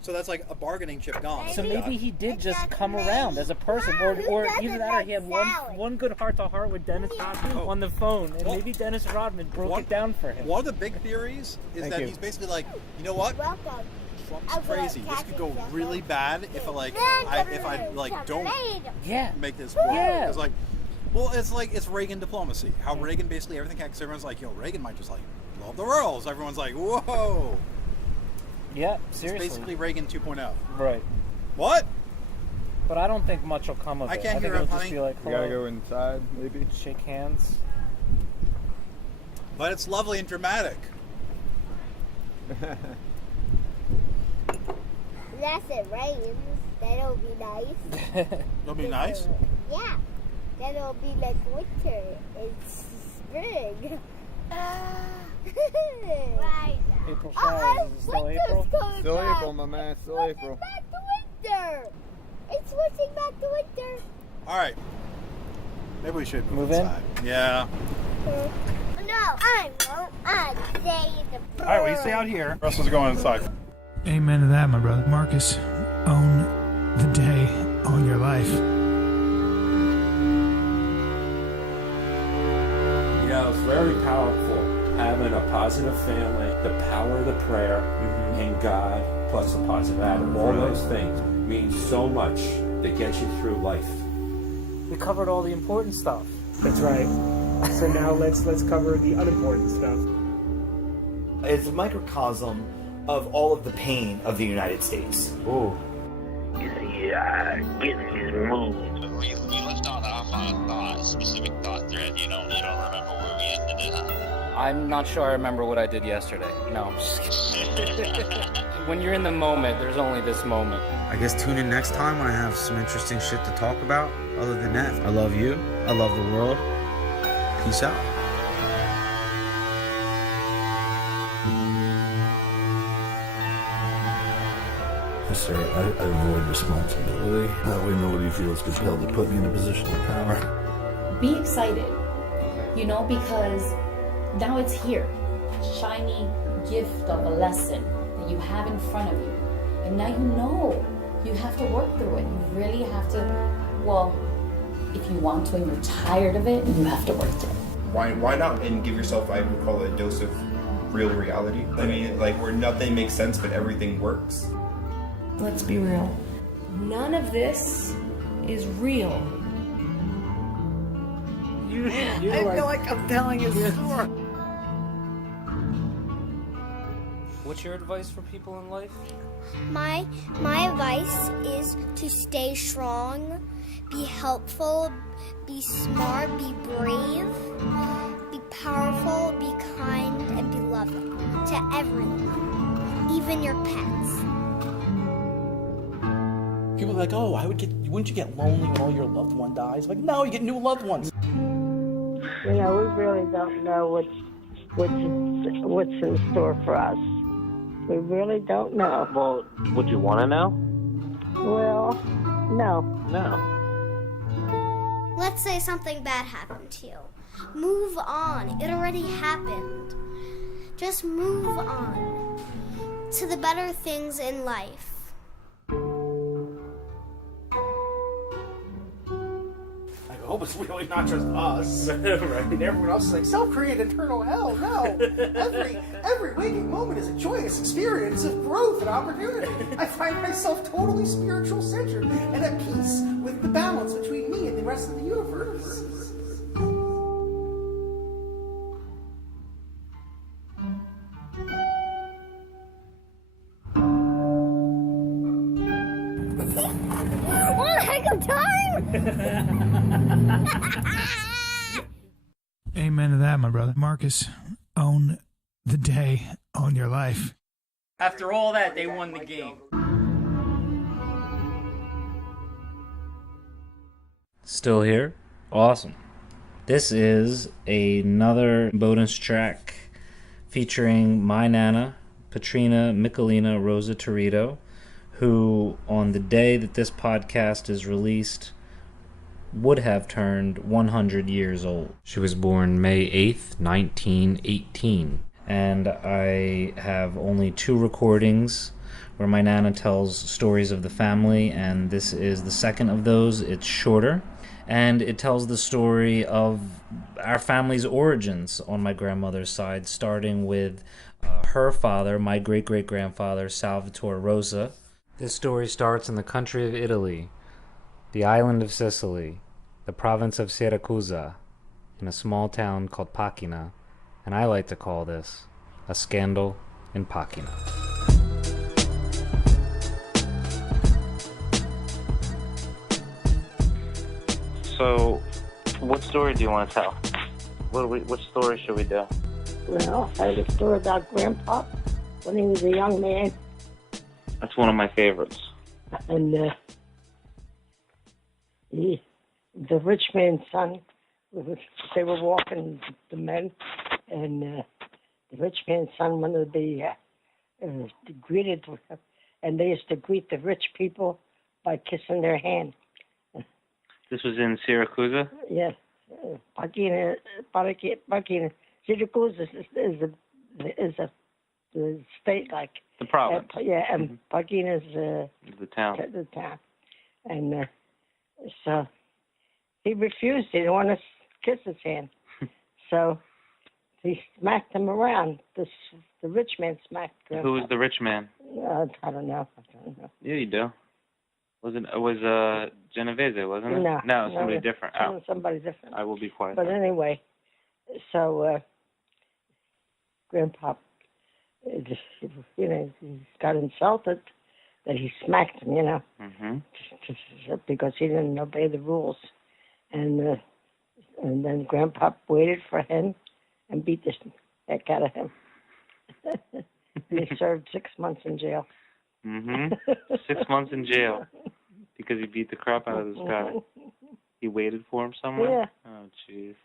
So that's like a bargaining chip gone. So maybe he did just come around as a person, or either that, or he had one good heart-to-heart with Dennis Rodman on the phone, and maybe Dennis Rodman broke it down for him. One of the big theories is that he's basically like, you know what? Trump's crazy. This could go really bad if I don't make this work. Yeah. It's like, well, it's Reagan diplomacy. How Reagan basically everything because everyone's like, yo, Reagan might just like blow up the world. So everyone's like, whoa. Yeah, seriously. It's basically Reagan 2.0. Right. What? But I don't think much will come of it. I can't think hear it'll him, just honey. be like, You gotta go inside, maybe. Shake hands. But it's lovely and dramatic. That's it rains. That'll be nice. It'll be nice? Yeah. Then it'll be like winter. It's spring. Right. April showers. Is it still April? Still April, my man. Still April. Back to winter. It's switching back to winter. All right. Maybe we should Move in? inside. Yeah. No, I won't. I say the All right, well, you stay out here. Russell's going inside. Amen to that, my brother. Marcus, own the day, own your life. You know, it's very powerful having a positive family, the power of the prayer, and God, plus a positive attitude. All those things mean so much to get you through life. We covered all the important stuff. That's right. So now let's cover the unimportant stuff. It's a microcosm of all of the pain of the United States. Ooh. You see, getting these moves. We left off on a specific thought thread. You don't remember where we ended up. I'm not sure I remember what I did yesterday. No, I'm just kidding. When you're in the moment, there's only this moment. I guess tune in next time when I have some interesting shit to talk about. Other than that, I love you. I love the world. Peace out. Yes, sir. I avoid responsibility. That way nobody feels compelled to put me in a position of power. Be excited, because now it's here. Shiny gift of a lesson that you have in front of you. And now you have to work through it. You really have to, if you want to and you're tired of it, you have to work through it. Why not? And give yourself, I would call it a dose of real reality. I mean, like where nothing makes sense but everything works. Let's be real. None of this is real. I feel like I'm telling a story. What's your advice for people in life? My advice is to stay strong, be helpful, be smart, be brave, be powerful, be kind, and be loving to everyone, even your pets. People are like, oh, wouldn't you get lonely when all your loved one dies? Like, no, you get new loved ones. We really don't know what's in store for us. We really don't know. Well, would you want to know? Well, no. Let's say something bad happened to you. Move on. It already happened. Just move on to the better things in life. I go, but it's really not just us. Right. And everyone else is like, self-created eternal hell. No. Every waking moment is a joyous experience of growth and opportunity. I find myself totally spiritual-centered and at peace with the balance between me and the rest of the universe. What a heck of time! Amen to that, my brother. Marcus, own the day, own your life. After all that, they won the game. Still here? Awesome. This is another bonus track featuring my Nana, Patrina Michelina Rosa Torito, who on the day that this podcast is released would have turned 100 years old. She was born May 8th, 1918. And I have only 2 recordings where my Nana tells stories of the family, and this is the second of those. It's shorter, and it tells the story of our family's origins on my grandmother's side, starting with her father, my great-great-grandfather, Salvatore Rosa. This story starts in the country of Italy, the island of Sicily, the province of Siracusa, in a small town called Pachina, and I like to call this a scandal in Pachina. So, what story do you want to tell? What story should we do? Well, I had a story about Grandpa when he was a young man. That's one of my favorites. And the rich man's son, they were walking, the men, and the rich man's son wanted to be greeted, and they used to greet the rich people by kissing their hand. This was in Siracusa? Yes. Pachina. Siracusa is a state, like. The province. And Pachina is the town. The town. And so he refused. He didn't want to kiss his hand. So he smacked him around. The rich man smacked him. Who was the rich man? I don't know. Yeah, you do. It was Genovese, wasn't it? No, somebody different. Somebody different. I will be quiet. But anyway, so Grandpa, he got insulted that he smacked him, Mm-hmm. because he didn't obey the rules. And then Grandpa waited for him and beat the heck out of him. And he served 6 months in jail. Mm-hmm. 6 months in jail because he beat the crap out of this guy. He waited for him somewhere? Yeah. Oh, jeez.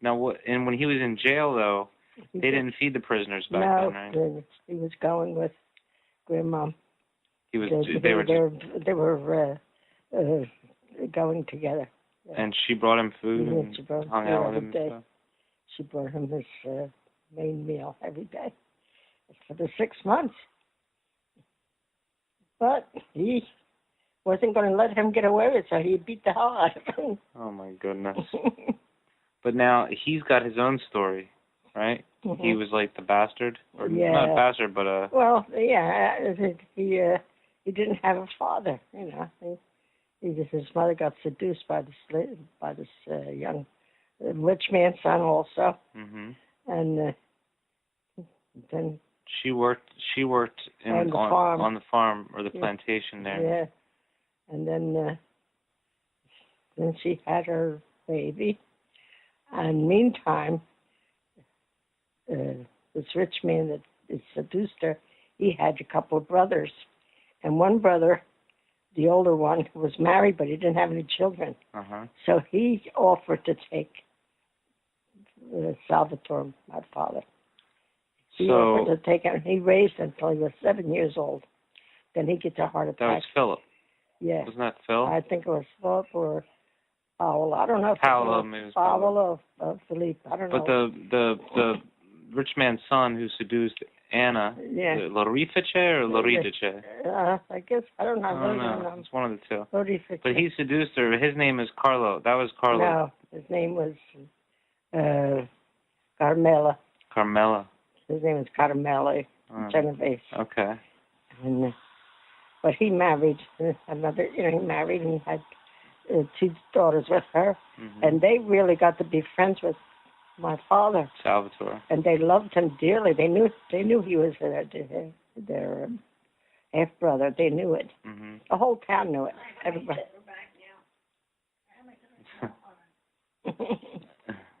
Now, and when he was in jail, though, they didn't feed the prisoners back then, right? No, he was going with Grandma. They were going together. And she brought him food and she brought hung out with him. Day. She brought him his main meal every day for the 6 months. But he wasn't going to let him get away with it, so he beat the hell out of him. Oh, my goodness. But now he's got his own story, right? Mm-hmm. He was like the bastard? Or not bastard, but Well, yeah, he didn't have a father, his mother got seduced by this young rich man's son also. Mm-hmm. And then She worked on the farm or the plantation there. Yeah, and then she had her baby, and meantime, this rich man that seduced her, he had a couple of brothers, and one brother, the older one, was married, but he didn't have any children. Uh-huh. So he offered to take Salvatore, my father. He offered to take him. He raised him until he was 7 years old. Then he gets a heart attack. That was Philip. Yeah. Wasn't that Phil? I think it was Philip or Paolo. I don't know. Paolo, maybe it was Paolo or Philippe. I don't know. But the rich man's son who seduced Anna. Yeah. Lorifice or Loridice? I guess, I don't know. I don't know. It's one of the two. Lorifice. But he seduced her. His name is Carlo. That was Carlo. No, his name was Carmela. Carmela. His name is Carmela Genovese. Okay. And, but he married another, he married and had 2 daughters with her. Mm-hmm. And they really got to be friends with my father. Salvatore. And they loved him dearly. They knew he was their half-brother. They knew it. Mm-hmm. The whole town knew it. Everybody.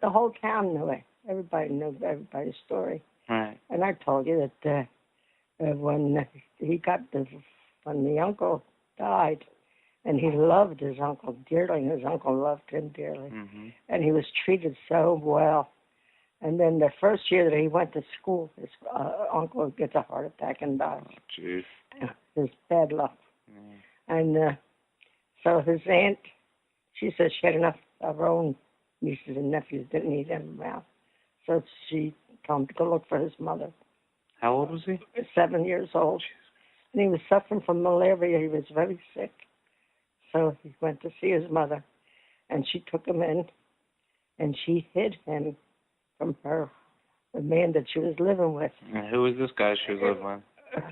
The whole town knew it. Everybody knew everybody's story. Right. And I told you that when the uncle died, and he loved his uncle dearly, and his uncle loved him dearly, mm-hmm. and he was treated so well. And then the first year that he went to school, his uncle gets a heart attack and dies. Oh, jeez. His bad luck. Mm. And so his aunt, she said she had enough of her own nieces and nephews, didn't need him around. So she told him to go look for his mother. How old was he? 7 years old. And he was suffering from malaria. He was very sick. So he went to see his mother. And she took him in, and she hid him from the man that she was living with. And who was this guy she was living with?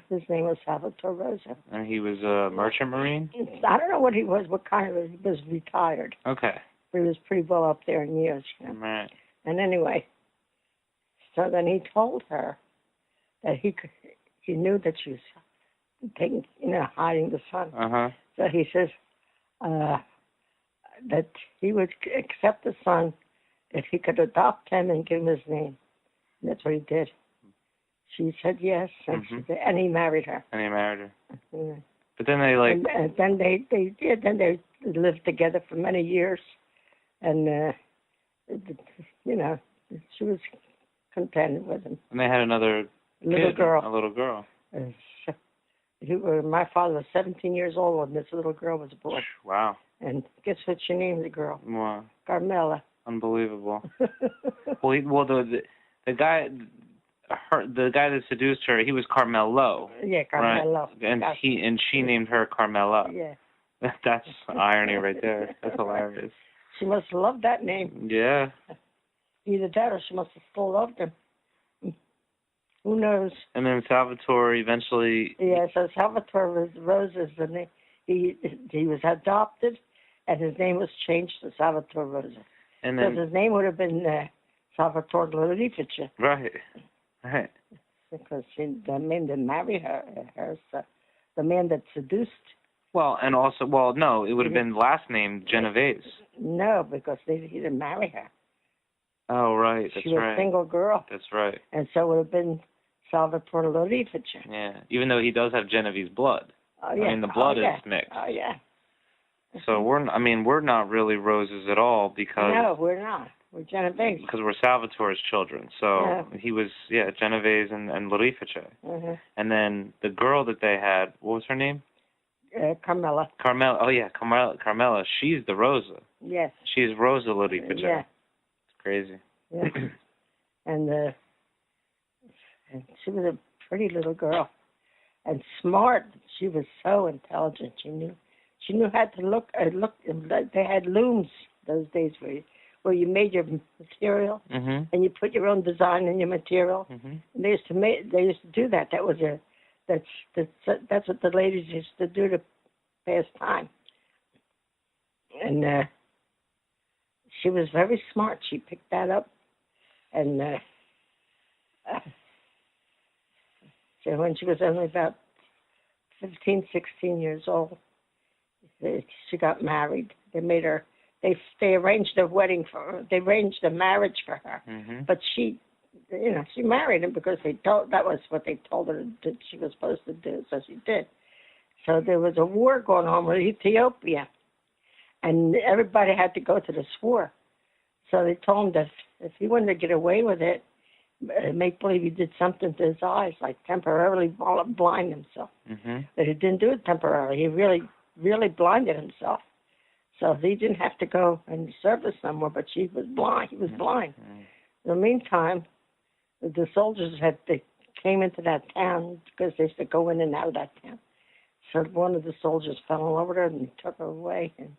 His name was Salvatore Rosa. And he was a merchant marine? I don't know what he was, what kind of, he was retired. Okay. But he was pretty well up there in years. Right. And anyway, so then he told her that he knew that she was taking, hiding the son. Uh-huh. So he says that he would accept the son if he could adopt him and give him his name. And that's what he did. She said yes, and, and he married her. And he married her. Yeah. But then they And then they lived together for many years, and she was contented with him. And they had another little kid, girl. A little girl. My father was 17 years old when this little girl was born. Wow. And guess what she named the girl? Wow. Carmela. Unbelievable. The guy that seduced her, he was Carmelo. Yeah, Carmelo. Right? And she named her Carmela. Yeah. That's irony right there. That's hilarious. She must have loved that name. Yeah. Either that or she must have still loved him. Who knows? And then Salvatore eventually... Yeah, so Salvatore Rosa's the name. He was adopted, and his name was changed to Salvatore Rosa. And then his name would have been Salvatore Lorifice. Right. Right. Because the man that married her, the man that seduced. Well, and also, no, it would have been last name Genovese. No, because he didn't marry her. Oh, right. That's right. She was a single girl. That's right. And so it would have been Salvatore Lorifice. Yeah, even though he does have Genovese blood. Oh, yeah. I mean, the blood is mixed. Oh, yeah. So we're not really Roses at all because... No, we're not. We're Genovese. Because we're Salvatore's children. So he was, Genovese and Lorifice. Mm-hmm. And then the girl that they had, what was her name? Carmela. Carmela. Oh, yeah, Carmela. She's the Rosa. Yes. She's Rosa Lorifice. Yeah. It's crazy. Yeah. and she was a pretty little girl. And smart. She was so intelligent. She knew how to look. They had looms those days where you made your material and you put your own design in your material. And they used to do that. That's what the ladies used to do to pass time. And she was very smart. She picked that up, and so when she was only about 15, 16 years old, she got married. They made her. They arranged a wedding for her. They arranged a marriage for her. But she married him because that was what they told her that she was supposed to do. So she did. So there was a war going on with Ethiopia, and everybody had to go to this war. So they told him that if he wanted to get away with it, make believe he did something to his eyes, like temporarily blind himself. But he didn't do it temporarily. He really, really blinded himself. So he didn't have to go in service no more, but she was blind. He was blind. In the meantime, the soldiers had came into that town because they used to go in and out of that town. So one of the soldiers fell over her and took her away and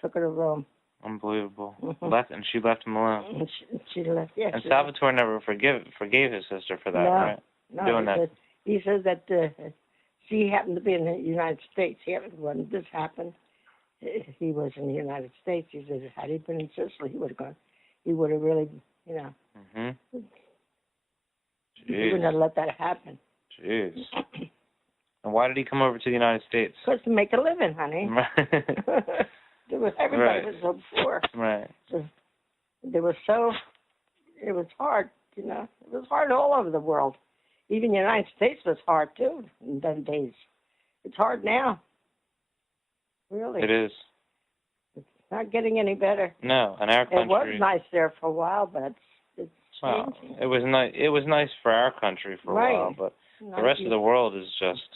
took her to Rome. Unbelievable. Mhm. And she left him alone. And she left. Yeah. And she Salvatore never forgave his sister for that, right? No, Doing that. he said that she happened to be in the United States. When this happened, he was in the United States. He said, had he been in Sicily, he would have gone. He would have really, you know. Mm-hmm. He wouldn't have let that happen. Jeez. And why did he come over to the United States? Because to make a living, honey. Everybody Right. was so poor. Right. So it was hard, you know. It was hard all over the world. Even the United States was hard, too, in them days. It's hard now. Really. It is. It's not getting any better. No, in our country. It was nice there for a while, but it's Well, changing. it was nice. It was nice for our country for a Right. while, but Not the rest you- of the world is just.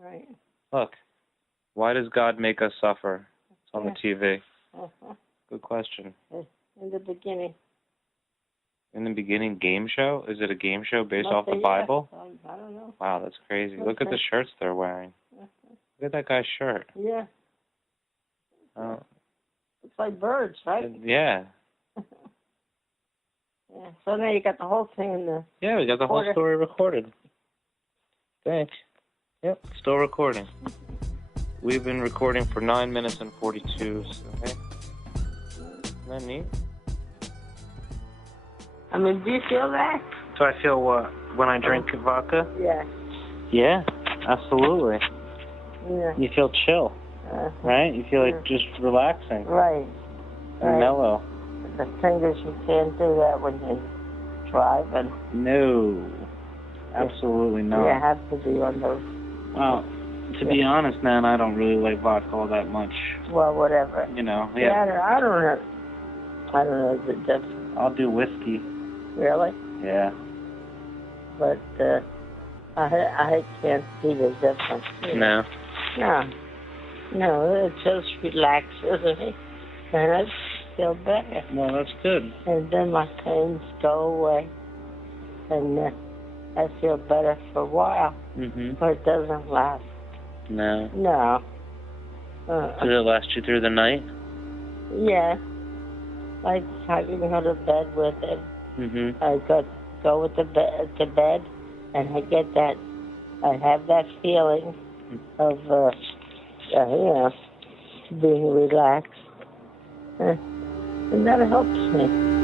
Right. Look, why does God make us suffer? It's on the TV. Uh-huh. Good question. In the beginning. In the beginning, game show? Is it a game show based Must off the be, yeah. Bible? I don't know. Wow, that's crazy. Look at the Okay. shirts they're wearing. Look at that guy's shirt. Yeah. Oh, It's like birds, right? yeah. Yeah. So now you got the whole thing in the... Yeah, we got the whole Recorder. story recorded. Thanks. Yep, still recording. We've been recording for 9 minutes and 42, so hey. Isn't that neat? I mean, do you feel that? Do I feel what? When I drink vodka? Yeah. Yeah, absolutely. Yeah. You feel chill, right? You feel Yeah. like just relaxing Right. and Right. mellow. The thing is, you can't do that when you drive, and No, absolutely not. you have to be on those. Well, to be honest, man, I don't really like vodka all that much. Well, whatever. You know, Yeah, yeah. I don't know. I don't know the difference. I'll do whiskey. Really, Yeah. but I can't see the difference. No. No, it just relaxes me, and I feel better. Well, that's good. And then my pains go away, and I feel better for a while, Mhm. but it doesn't last. No. No. Does it last you through the night? Yeah. I can go to bed with it. Mhm. I go with to bed, and I get that. I have that feeling of, you know, being relaxed, and that helps me.